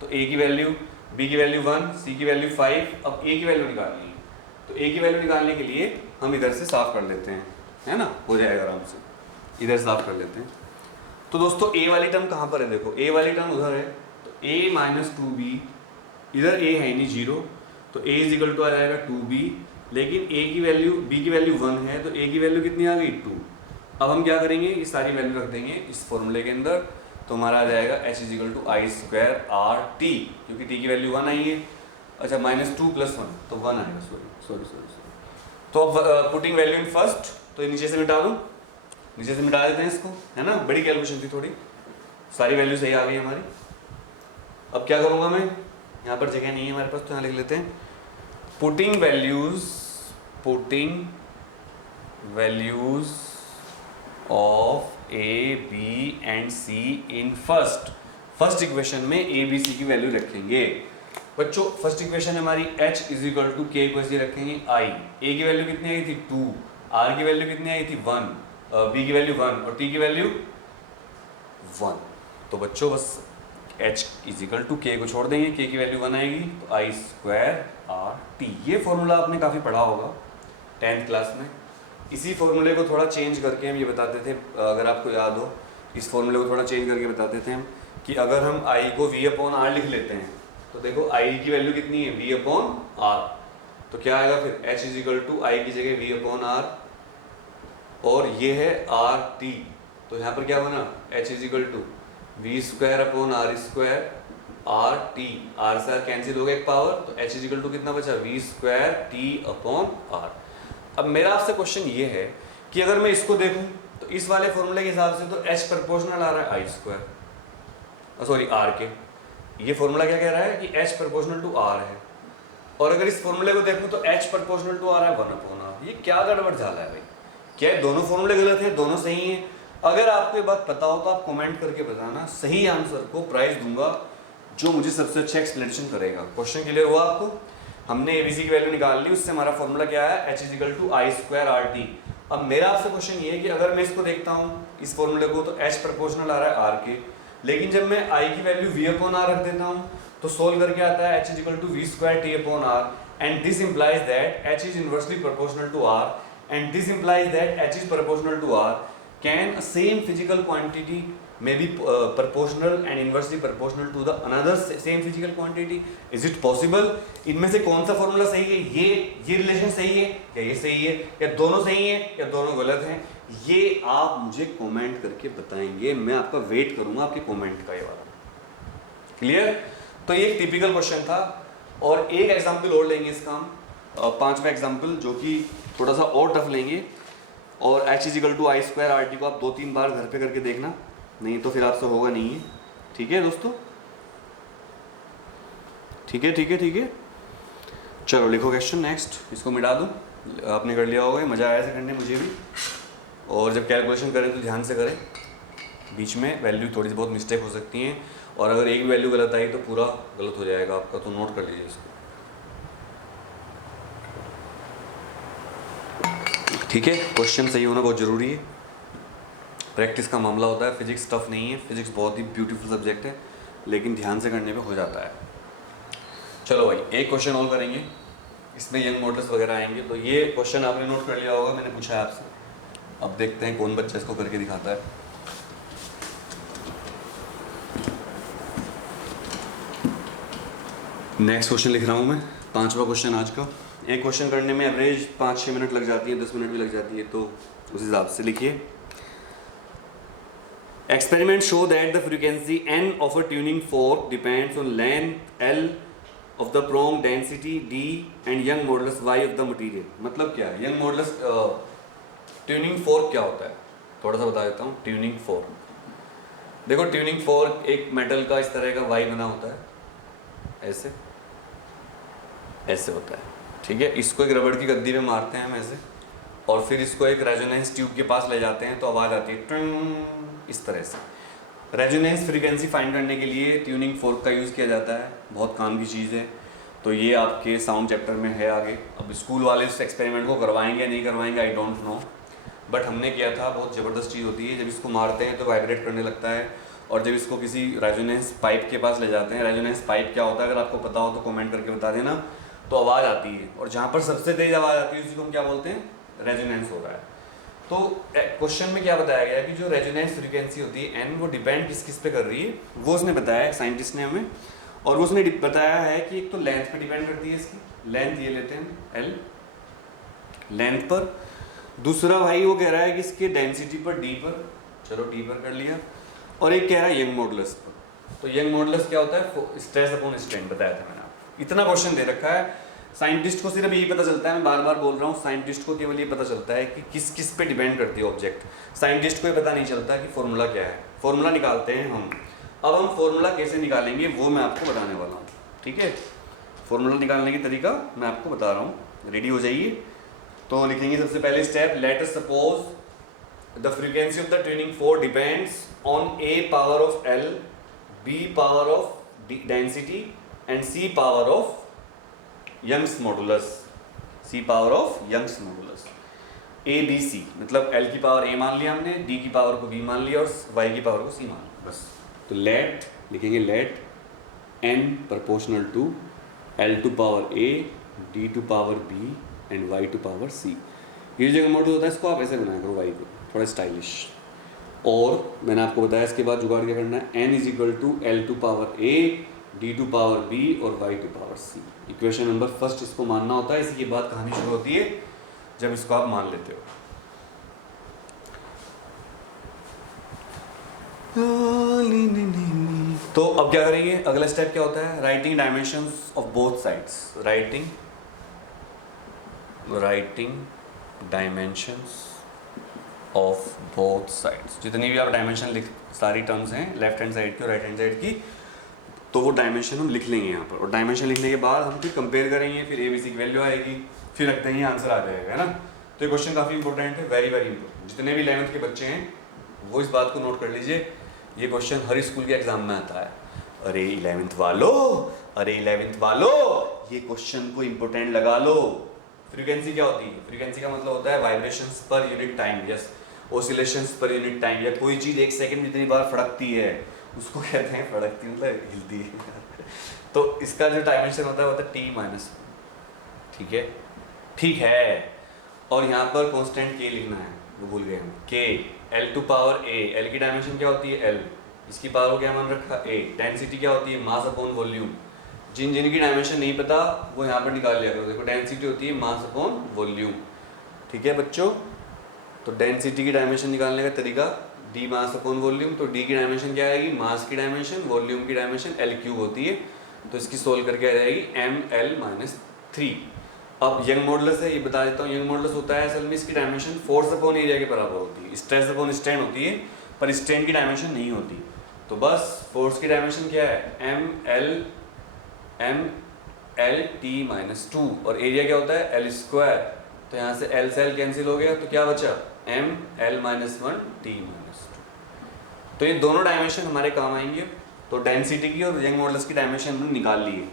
तो a की वैल्यू, b की वैल्यू 1, c की वैल्यू 5। अब a की वैल्यू निकालनी है, तो a की वैल्यू निकालने के लिए हम इधर से साफ कर लेते हैं, है ना, हो जाएगा आराम से, इधर साफ कर लेते हैं। तो दोस्तों a वाली टर्म कहाँ पर है, देखो a वाली टर्म उधर है, तो a माइनस टू बी, इधर a है नहीं जीरो, तो a इज इक्वल टू आ जाएगा टू बी। लेकिन a की वैल्यू, b की वैल्यू 1 है, तो a की वैल्यू कितनी आ गई 2। अब हम क्या करेंगे, ये सारी वैल्यू रख देंगे इस फॉर्मूले के अंदर, तो हमारा आ जाएगा h is equal to I square R T, क्योंकि t की वैल्यू 1 आई है। अच्छा माइनस टू प्लस वन, तो 1 आएगा, सॉरी। तो अब पुटिंग वैल्यू इन फर्स्ट, तो ये नीचे से मिटा दूँ, नीचे से मिटा देते हैं इसको, है ना, बड़ी कैलकुलेशन थी थोड़ी, सारी वैल्यू सही आ गई हमारी। अब क्या करूँगा मैं, यहाँ पर जगह नहीं है हमारे पास, तो यहाँ लिख लेते हैं putting values of A B and C in first equation में ए बी सी की वैल्यू रखेंगे। बच्चों फर्स्ट इक्वेशन हमारी h इज इक्वल टू के को ऐसे रखेंगे आई, ए की वैल्यू कितनी आई थी 2, आर की वैल्यू कितनी आई थी 1, बी की वैल्यू 1 और टी की वैल्यू 1। तो बच्चों बस h इज इक्वल टू के को छोड़ देंगे, k की वैल्यू 1 आएगी, तो आई स्क्वायर आर टी। ये फॉर्मूला आपने काफ़ी पढ़ा होगा 10th क्लास में। इसी फॉर्मूले को थोड़ा चेंज करके हम ये बताते थे, अगर आपको याद हो, इस फॉर्मूले को थोड़ा चेंज करके बताते थे हम कि अगर हम i को v अपॉन आर लिख लेते हैं, तो देखो i की वैल्यू कितनी है v अपॉन आर, तो क्या आएगा फिर h इज इक्वल टू आई की जगह v अपॉन आर, और ये है आर टी, तो यहाँ पर क्या बना h is equal to V square upon R square R T, R से आर कैंसिल हो गया एक पावर, तो h इज इक्वल टू कितना बचा V square T upon R. अब मेरा आपसे क्वेश्चन ये है कि अगर मैं इसको देखूं तो इस वाले फॉर्मूले के हिसाब से तो h प्रोपोर्शनल आ रहा है आई स्क्वायर, सॉरी आर के, ये फॉर्मूला क्या कह रहा है कि h प्रोपोर्शनल टू आर है, और अगर इस फॉर्मूले को देखूं तो h प्रोपोर्शनल टू आ रहा है 1 अपॉन आर। ये क्या गड़बड़ झाला है भाई, क्या दोनों फॉर्मूले गलत हैं, दोनों सही हैं? अगर आपको ये बात पता हो तो आप कमेंट करके बताना, सही आंसर को प्राइज दूंगा जो मुझे सबसे अच्छा एक्सप्लेनेशन करेगा। क्वेश्चन क्लियर हुआ आपको? हमने एबीसी की वैल्यू निकाल ली, उससे हमारा फॉर्मूला क्या है h is equal to I square R T. अब मेरा आपसे क्वेश्चन ये है कि अगर मैं इसको देखता हूँ इस फॉर्मूले को, तो h प्रोपोर्शनल आ रहा है आर के, लेकिन जब मैं i की वैल्यू v अपॉन आर रख देता हूँ तो सोल्व करके आता है h is equal to V square T upon R, and this implies that h is inversely proportional to r, and this implies that h is proportional to r. Can a same physical quantity may be proportional and inversely proportional to the another same physical quantity? Is it possible? इनमें से कौन सा formula सही है? ये relation सही है या ये सही है, या दोनों सही है या दोनों गलत हैं? ये आप मुझे कमेंट करके बताएंगे, मैं आपका वेट करूंगा आपके कमेंट का। ये वाला क्लियर? तो ये एक टिपिकल क्वेश्चन था, और एक एग्जाम्पल और लेंगे इसका हम, पांचवा एग्जाम्पल, जो कि थोड़ा सा और टफ लेंगे। और h is equal to I square R T को आप 2-3 बार घर पे करके देखना, नहीं तो फिर आपसे होगा नहीं है। ठीक है दोस्तों? ठीक है। चलो लिखो क्वेश्चन नेक्स्ट, इसको मिटा दूँ, आपने कर लिया होगा, मज़ा आया इसे करने मुझे भी। और जब कैलकुलेशन करें तो ध्यान से करें, बीच में वैल्यू थोड़ी बहुत मिस्टेक हो सकती हैं, और अगर एक वैल्यू गलत आई तो पूरा गलत हो जाएगा आपका, तो नोट कर लीजिए इसको। ठीक है, क्वेश्चन सही होना बहुत ज़रूरी है, प्रैक्टिस का मामला होता है, फिजिक्स टफ नहीं है, फिजिक्स बहुत ही ब्यूटीफुल सब्जेक्ट है, लेकिन ध्यान से करने पे हो जाता है। चलो भाई एक क्वेश्चन और करेंगे, इसमें यंग मोटर्स वगैरह आएंगे। तो ये क्वेश्चन आपने नोट कर लिया होगा, मैंने पूछा है आपसे, अब देखते हैं कौन बच्चा इसको करके दिखाता है। नेक्स्ट क्वेश्चन लिख रहा हूँ मैं, 5वां क्वेश्चन आज का। एक क्वेश्चन करने में एवरेज 5-6 मिनट लग जाती है, 10 मिनट भी लग जाती है, तो उस हिसाब से लिखिए। Experiments show that the frequency n of a tuning fork depends on length L of the prong, density D and young modulus Y of the material. मतलब क्या है young modulus ट्यूनिंग फोर्क क्या होता है, थोड़ा सा बता देता हूँ. ट्यूनिंग फोर्क, देखो ट्यूनिंग फोर्क एक मेटल का इस तरह का वाई बना होता है, ऐसे ऐसे होता है, ठीक है. इसको एक रबड़ की गद्दी में मारते हैं हम ऐसे, और फिर इसको एक रेजोनेंस ट्यूब के पास ले जाते हैं तो आवाज़ आती है ट्विंग इस तरह से. रेजोनेंस फ्रीक्वेंसी फाइंड करने के लिए ट्यूनिंग फोर्क का यूज़ किया जाता है, बहुत काम की चीज़ है. तो ये आपके साउंड चैप्टर में है आगे. अब स्कूल वाले इस एक्सपेरिमेंट को करवाएंगे या नहीं करवाएंगे आई डोंट नो, बट हमने किया था. बहुत ज़बरदस्त चीज़ होती है, जब इसको मारते हैं तो वाइब्रेट करने लगता है, और जब इसको किसी रेजोनेंस पाइप के पास ले जाते हैं, रेजोनेंस पाइप क्या होता है अगर आपको पता हो तो कमेंट करके बता देना, तो आवाज़ आती है, और जहाँ पर सबसे तेज़ आवाज़ आती है उसी को हम क्या बोलते हैं, रेजोनेंस हो रहा है. तो क्वेश्चन में क्या बताया गया है कि जो रेजोनेंस फ्रीक्वेंसी होती है एन, वो डिपेंड किस किस पे कर रही है, वो उसने बताया है साइंटिस्ट ने हमें. और वो उसने बताया है कि एक तो लेंथ पे डिपेंड करती है, इसकी लेंथ ये लेते हैं एल, लेंथ पर. दूसरा भाई वो कह रहा है कि इसके डेंसिटी पर डी पर, चलो डी पर कर लिया, और एक कह रहा है यंग मॉडुलस पर. तो यंग मॉडुलस क्या होता है, स्ट्रेस अपॉन स्ट्रेन बताया था मैंने आपको. इतना क्वेश्चन दे रखा है. साइंटिस्ट को सिर्फ यही पता चलता है, मैं बार बार बोल रहा हूँ, साइंटिस्ट को केवल ये पता चलता है कि किस किस पे डिपेंड करती है ऑब्जेक्ट. साइंटिस्ट को ये पता नहीं चलता कि फॉर्मूला क्या है. फॉर्मूला निकालते हैं हम. अब हम फॉर्मूला कैसे निकालेंगे वो मैं आपको बताने वाला हूँ, ठीक है. फॉर्मूला निकालने की तरीका मैं आपको बता रहा हूँ, रेडी हो जाइए. तो लिखेंगे सबसे पहले step, let us suppose the frequency of the tuning fork depends on A power of L, B power of density and C power of Young's modulus. C power of Young's modulus A B C, मतलब L की power ए मान लिया हमने, D की power को B मान लिया और वाई की पावर को सी मान लिया, बस. तो लेट लिखेंगे let N proportional to L to power A, D to power B and Y to power C. ये जो मॉडल होता है इसको आप ऐसे बनाया करो, वाई को थोड़ा स्टाइलिश. और मैंने आपको बताया इसके बाद जुगाड़ क्या करना है, N is equal to L to power A, D to power B और Y to power C. Equation number first इसको मानना होता है. इसके बाद कहानी शुरू होती है जब इसको आप मान लेते हो. तो अब क्या करेंगे, अगला स्टेप क्या होता है, writing dimensions of both sides. Writing dimensions of both sides. जितनी भी आप डायमेंशन लिख, सारी टर्म्स हैं लेफ्ट हैंड साइड की और राइट हैंड साइड की, तो वो डायमेंशन हम लिख लेंगे यहाँ पर. और डायमेंशन लिखने के बाद हम फिर कंपेयर करेंगे, फिर ए बी सी की वैल्यू आएगी, फिर रखते हैं आंसर आ जाएगा, है ना. तो ये क्वेश्चन काफ़ी इंपॉर्टेंट है, वेरी वेरी इंपॉर्टेंट. जितने भी 11th के बच्चे हैं वो इस बात को नोट कर लीजिए, ये क्वेश्चन हर स्कूल के एग्जाम में आता है. अरे 11th वालों ये क्वेश्चन को इंपॉर्टेंट लगा लो. फ्रीक्वेंसी क्या होती है, फ्रीक्वेंसी का मतलब होता है vibrations per unit time, yes, oscillations per unit time, या कोई चीज़ एक सेकंड में जितनी बार फड़कती है उसको कहते हैं फड़कती, मतलब हिलती है. तो इसका जो डायमेंशन होता है वो होता है टी माइनस, ठीक है, ठीक है. और यहाँ पर कांस्टेंट के लिखना है, वो भूल गए हम, के. L to power A, L की डायमेंशन क्या होती है एल, इसकी पावर को क्या मान रखा ए. डेंसिटी क्या होती है, मास अपॉन वॉल्यूम. जिन की डायमेंशन नहीं पता वो यहाँ पर निकाल लिया करो. देखो डेंसिटी होती है मास अपॉन वॉल्यूम, ठीक है बच्चों. तो डेंसिटी की डायमेंशन निकालने का तरीका, डी मास अपॉन वॉल्यूम. तो डी की डायमेंशन क्या आएगी, मास की डायमेंशन, वॉल्यूम की डायमेंशन एल क्यूब होती है, तो इसकी सोल्व करके आ जाएगी एम एल माइनस 3. अब यंग मॉडुलस है, ये बता देता हूँ. यंग मॉडुलस होता है असल में इसकी डायमेंशन फोर्स अपॉन एरिया के बराबर होती है. स्ट्रेस अपॉन स्ट्रेन होती है, पर स्ट्रेन की डायमेंशन नहीं होती. तो बस फोर्स की डायमेंशन क्या है, एम एल टी माइनस 2, और एरिया क्या होता है एल स्क्वायर. तो यहाँ से एल से एल कैंसिल हो गया, तो क्या बचा M L minus 1 T minus 2. तो ये दोनों डायमेंशन हमारे काम आएंगे. तो डेंसिटी की और यंग मॉडुलस की डायमेंशन हमने निकाल ली है.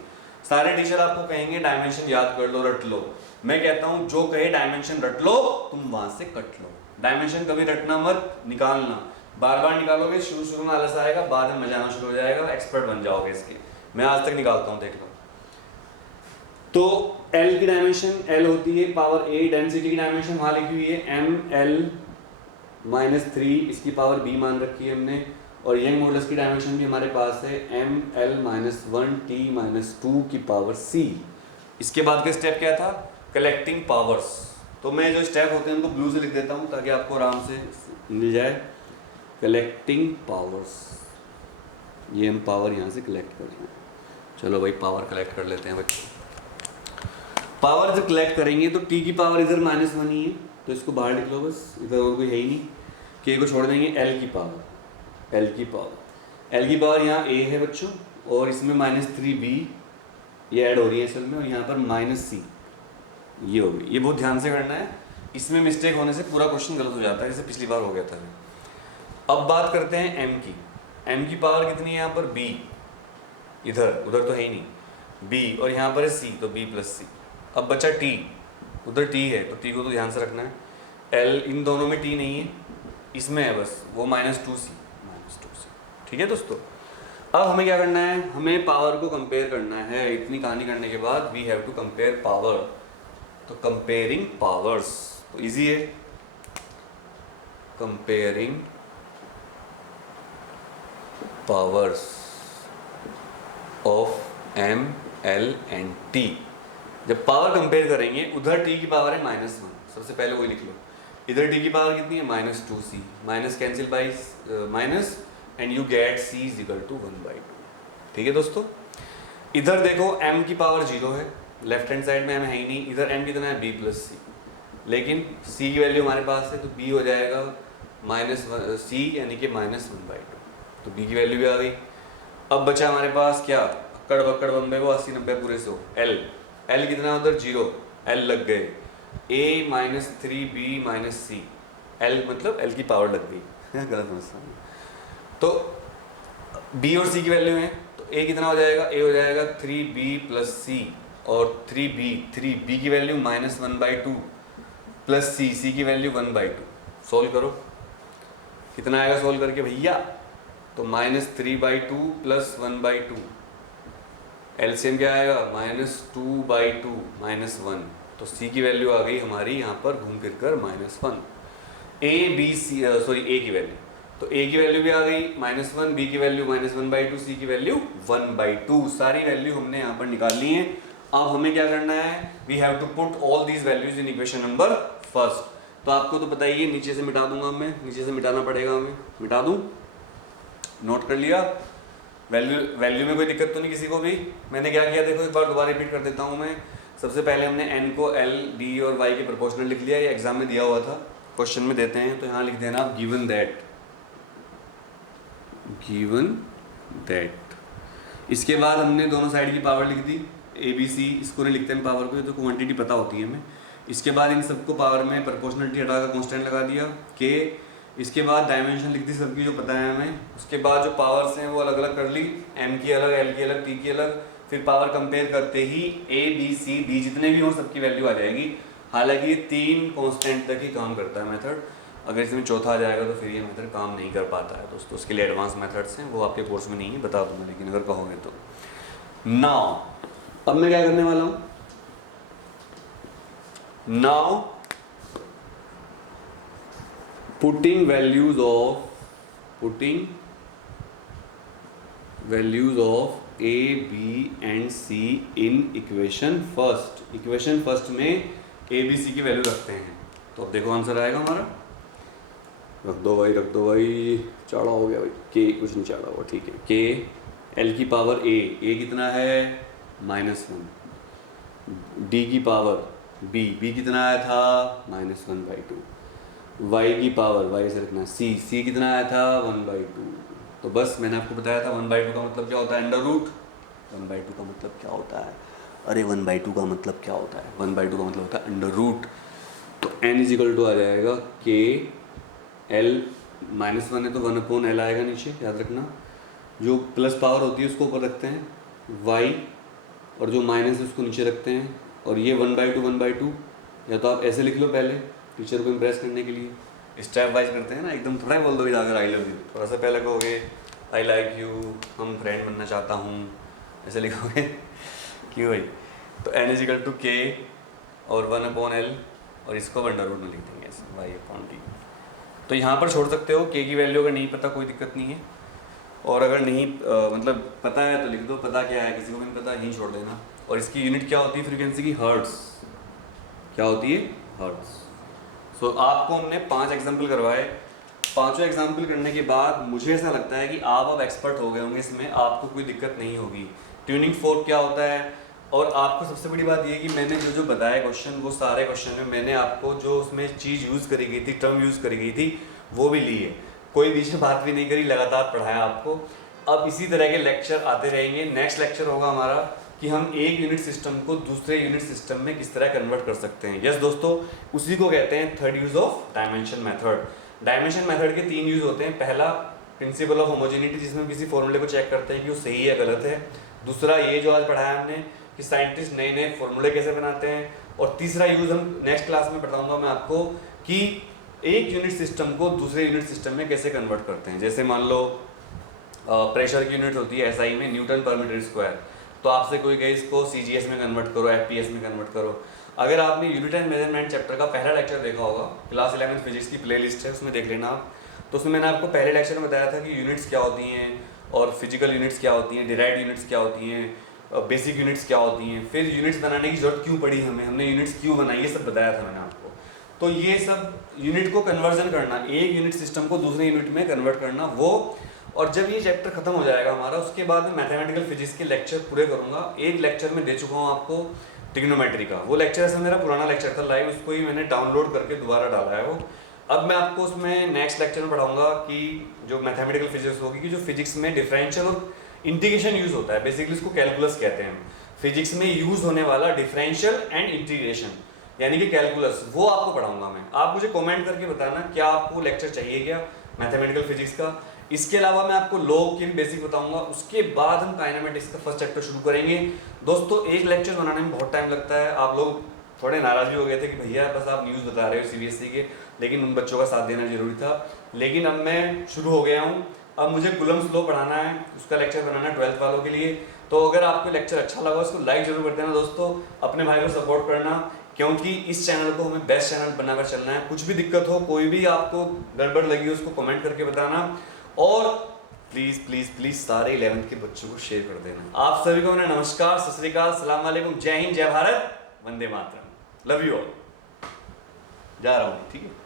सारे टीचर आपको कहेंगे डायमेंशन याद कर लो, रट लो. मैं कहता हूँ जो कहे डायमेंशन रट लो, तुम वहां से कट लो. डायमेंशन कभी रटना मत, निकालना. बार बार निकालोगे, शुरू में आलस आएगा, बाद में मजा आना शुरू हो जाएगा, एक्सपर्ट बन जाओगे इसके. मैं आज तक निकालता हूँ, देख लो. तो L की डायमेंशन L होती है पावर A, डेंसिटी की डायमेंशन वहाँ लिखी हुई है एम एल माइनस 3, इसकी पावर B मान रखी है हमने. और यंग मॉडुलस की डायमेंशन भी हमारे पास है M L minus 1 T minus 2 की पावर C. इसके बाद का स्टेप क्या था, कलेक्टिंग पावर्स. तो मैं जो स्टेप होते हैं उनको ब्लू से लिख देता हूँ ताकि आपको आराम से मिल जाए. कलेक्टिंग पावर्स, ये हम पावर यहाँ से कलेक्ट कर रहे हैं। चलो भाई पावर कलेक्ट कर लेते हैं बच्चों। पावर जब कलेक्ट करेंगे तो टी की पावर इधर -1 ही है, तो इसको बाहर लिख लो बस, इधर और कोई है ही नहीं। के को छोड़ देंगे, एल की पावर, एल की पावर, एल की पावर यहाँ ए है बच्चों, और इसमें -3b ये ऐड हो रही है असल में, और यहाँ पर -c ये हो गई। ये बहुत ध्यान से करना है, इसमें मिस्टेक होने से पूरा क्वेश्चन गलत हो जाता है, जैसे पिछली बार हो गया था। अब बात करते हैं एम की। एम की पावर कितनी है यहाँ पर, b, इधर उधर तो है ही नहीं, b, और यहाँ पर है c, तो b + c। अब बचा t, उधर t है तो t को तो ध्यान से रखना है। l इन दोनों में t नहीं है, इसमें है बस, वो -2c। ठीक है दोस्तों, अब हमें क्या करना है, हमें पावर को कंपेयर करना है। इतनी कहानी करने के बाद we have to compare power, तो कंपेयरिंग पावर्स तो इजी है। Comparing powers of m, l and t। जब पावर कंपेयर करेंगे, उधर t की पावर है -1, सबसे पहले वही लिख लो। इधर t की पावर कितनी है, -2c, minus cancel by minus, and you get c = 1/2। ठीक है दोस्तों, इधर देखो m की पावर 0 है, लेफ्ट हैंड साइड में m है ही नहीं, इधर m कितना है, b + c, लेकिन c की वैल्यू हमारे पास है तो b हो जाएगा -c यानी कि -1/2, तो b की वैल्यू भी आ गई। अब बचा हमारे पास क्या, अक्कड़ बक्कड़ बम्बे को 80-90 पूरे से हो, l कितना उधर 0, l लग गए, a -3b -c, l मतलब l की पावर लग गई गलत समझता, तो b और c की वैल्यू है, तो a कितना हो जाएगा, a हो जाएगा 3b + c, और 3b की वैल्यू -1/2 + c की वैल्यू 1/2। सोल्व करो, कितना आएगा सोल्व करके भैया, तो -3/2 + 1/2, एलसीएम क्या आएगा, -2/2 -1, तो c की वैल्यू आ गई हमारी यहाँ पर घूम फिर कर -1। a की वैल्यू, तो a की वैल्यू भी आ गई -1, b की वैल्यू -1/2, c की वैल्यू 1/2, सारी वैल्यू हमने यहाँ पर निकाल ली है। अब हमें क्या करना है, we have to put all these values in equation number first. तो आपको तो बताइए, नीचे से मिटा दूंगा मैं, नीचे से मिटाना पड़ेगा हमें, मिटा दूं, नोट कर लिया। वैल्यू में कोई दिक्कत तो नहीं किसी को भी। मैंने क्या किया देखो, एक बार दोबारा रिपीट कर देता हूँ मैं। सबसे पहले हमने n को l, d और y के प्रोपोर्शनल लिख लिया, ये एग्जाम में दिया हुआ था, क्वेश्चन में देते हैं, तो यहाँ लिख देना आप गिवन दैट। इसके बाद हमने दोनों साइड की पावर लिख दी, ए बी सी, इसको नहीं लिखते हैं पावर को, ये तो क्वांटिटी पता होती है हमें। इसके बाद इन सबको पावर में प्रोपोर्शनलिटी हटाकर कांस्टेंट लगा दिया के। इसके बाद डायमेंशन लिख दी सबकी जो पता है हमें। उसके बाद जो पावर्स हैं वो अलग अलग कर ली, m की अलग, l की अलग, t की अलग। फिर पावर कंपेयर करते ही a b c d जितने भी हों सबकी वैल्यू आ जाएगी। हालांकि ये 3 कांस्टेंट तक ही काम करता है मेथड, अगर इसमें चौथा आ जाएगा तो फिर ये मेथड काम नहीं कर पाता है दोस्तों। उसके लिए एडवांस मेथड्स हैं, वो आपके कोर्स में नहीं है, बता दूंगा, लेकिन अगर कहोगे तो। नाउ अब मैं क्या करने वाला हूँ, now putting values of a b and c in equation first। Equation first में a b c की वैल्यू रखते हैं, तो अब देखो आंसर आएगा हमारा। रख दो भाई, चाड़ा हो गया भाई, के कुछ नहीं चाड़ा हुआ, ठीक है। के l की पावर a कितना है -1, d की पावर b कितना आया था -1/2, y की पावर y से रखना c कितना आया था 1/2। तो बस मैंने आपको बताया था 1/2 का मतलब क्या होता है, अंडर रूट। 1/2 का मतलब क्या होता है, अरे 1/2 का मतलब क्या होता है, 1/2 का मतलब होता है अंडर रूट। तो n = आ जाएगा के l -1 है तो 1/l आएगा नीचे, याद रखना। जो प्लस पावर होती है उसको ऊपर रखते हैं y, और जो माइनस है उसको नीचे रखते हैं। और ये 1/2 या तो आप ऐसे लिख लो पहले, टीचर को इम्प्रेस करने के लिए स्टेप वाइज करते हैं ना, एकदम थोड़ा बोल दो जाकर आई लव यू, थोड़ा सा पहले कहोगे आई लाइक यू, हम फ्रेंड बनना चाहता हूँ, ऐसे लिखोगे क्यों भाई। तो n = k और 1/l, और इसको अंडर रूट में लिख देंगे ऐसे y/t। तो यहाँ पर छोड़ सकते हो, k की वैल्यू अगर नहीं पता कोई दिक्कत नहीं है, और अगर नहीं मतलब पता है तो लिख दो, पता क्या है किसी को भी नहीं पता, यहीं छोड़ देना। और इसकी यूनिट क्या होती है फ्रीक्वेंसी की, हर्ट्स। क्या होती है, हर्ट्स। सो आपको हमने 5 एग्जाम्पल करवाए, पांचों एग्जाम्पल करने के बाद मुझे ऐसा लगता है कि आप अब एक्सपर्ट हो गए होंगे इसमें, आपको कोई दिक्कत नहीं होगी। ट्यूनिंग फोर्क क्या होता है, और आपको सबसे बड़ी बात ये है कि मैंने जो जो बताया क्वेश्चन, वो सारे क्वेश्चन में मैंने आपको जो उसमें चीज़ यूज़ करी गई थी, टर्म यूज़ करी गई थी, वो भी ली है। कोई बीच में बात भी नहीं करी, लगातार पढ़ाया आपको। अब इसी तरह के लेक्चर आते रहेंगे। नेक्स्ट लेक्चर होगा हमारा कि हम एक यूनिट सिस्टम को दूसरे यूनिट सिस्टम में किस तरह कन्वर्ट कर सकते हैं। यस दोस्तों, उसी को कहते हैं third use of dimension method. Dimension method के 3 यूज होते हैं। पहला प्रिंसिपल ऑफ होमोजेनिटी, जिसमें हम किसी फॉर्मूले को चेक करते हैं कि वो सही है गलत है। दूसरा ये जो आज पढ़ाया हमने कि साइंटिस्ट नए नए फॉर्मूले कैसे बनाते हैं। और तीसरा यूज हम नेक्स्ट क्लास में बताऊंगा मैं आपको कि एक यूनिट सिस्टम को दूसरे यूनिट सिस्टम में कैसे कन्वर्ट करते हैं। जैसे मान लो प्रेशर की यूनिट होती है एसआई में, न्यूटन पर मीटर स्क्वायर, तो आपसे कोई गई इसको सीजीएस में कन्वर्ट करो, एफपीएस में कन्वर्ट करो। अगर आपने यूनिट एंड मेजरमेंट चैप्टर का पहला लेक्चर देखा होगा, क्लास 11 फिजिक्स की प्लेलिस्ट है, उसमें देख लेना आप। तो उसमें मैंने आपको पहले लेक्चर में बताया था कि यूनिट्स क्या होती हैं, और फिजिकल यूनिट्स क्या होती हैं, डिराइव्ड यूनिट्स क्या होती हैं, बेसिक यूनिट्स क्या होती हैं, फिर यूनिट्स बनाने की जरूरत क्यों पड़ी हमें, हमने यूनिट्स क्यों बनाई, ये सब बताया था मैंने आपको। तो ये सब यूनिट को कन्वर्जन करना, एक यूनिट सिस्टम को दूसरे यूनिट में कन्वर्ट करना, वो। और जब ये चैप्टर खत्म हो जाएगा हमारा, उसके बाद मैं मैथमेटिकल फिजिक्स के लेक्चर पूरे करूंगा। एक लेक्चर में दे चुका हूँ आपको ट्रिग्नोमेट्री का, वो लेक्चर ऐसा मेरा पुराना लेक्चर था लाइव, उसको ही मैंने डाउनलोड करके दोबारा डाला है वो। अब मैं आपको उसमें नेक्स्ट लेक्चर में पढ़ाऊंगा कि जो मैथमेटिकल फिजिक्स होगी, कि जो फिजिक्स में डिफरेंशियल और इंटीग्रेशन यूज होता है, बेसिकली इसको कैलकुलस कहते हैं। फिजिक्स में यूज होने वाला डिफरेंशियल एंड इंटीग्रेशन यानी कि कैलकुलस, वो आपको पढ़ाऊंगा मैं। आप मुझे कमेंट करके बताना क्या आपको लेक्चर चाहिए क्या मैथमेटिकल फिजिक्स का। इसके अलावा मैं आपको लॉ की भी बेसिक बताऊंगा। उसके बाद हम काइनेमेटिक्स का फर्स्ट चैप्टर शुरू करेंगे। दोस्तों, एक लेक्चर बनाने में बहुत टाइम लगता है। आप लोग थोड़े नाराज भी हो गए थे कि भैया बस आप न्यूज़ बता रहे हो सीबीएसई के, लेकिन उन बच्चों का साथ देना जरूरी था। लेकिन अब मैं शुरू हो गया हूँ। अब मुझे कुलम्स लॉ पढ़ाना है, उसका लेक्चर बनाना है 12th वालों के लिए। तो अगर आपको लेक्चर अच्छा लगा उसको लाइक जरूर कर देना दोस्तों, अपने भाई को सपोर्ट करना, क्योंकि इस चैनल को हमें बेस्ट चैनल बनाकर चलना है। कुछ भी दिक्कत हो, कोई भी आपको गड़बड़ लगी हो, उसको कमेंट करके बताना। और प्लीज प्लीज प्लीज सारे 11th के बच्चों को शेयर कर देना। आप सभी को मैंने नमस्कार, सत श्री अकाल, सलाम वालेकुम, जय हिंद, जय Bharat, Vande Mataram, love you all. जा रहा हूँ, ठीक है।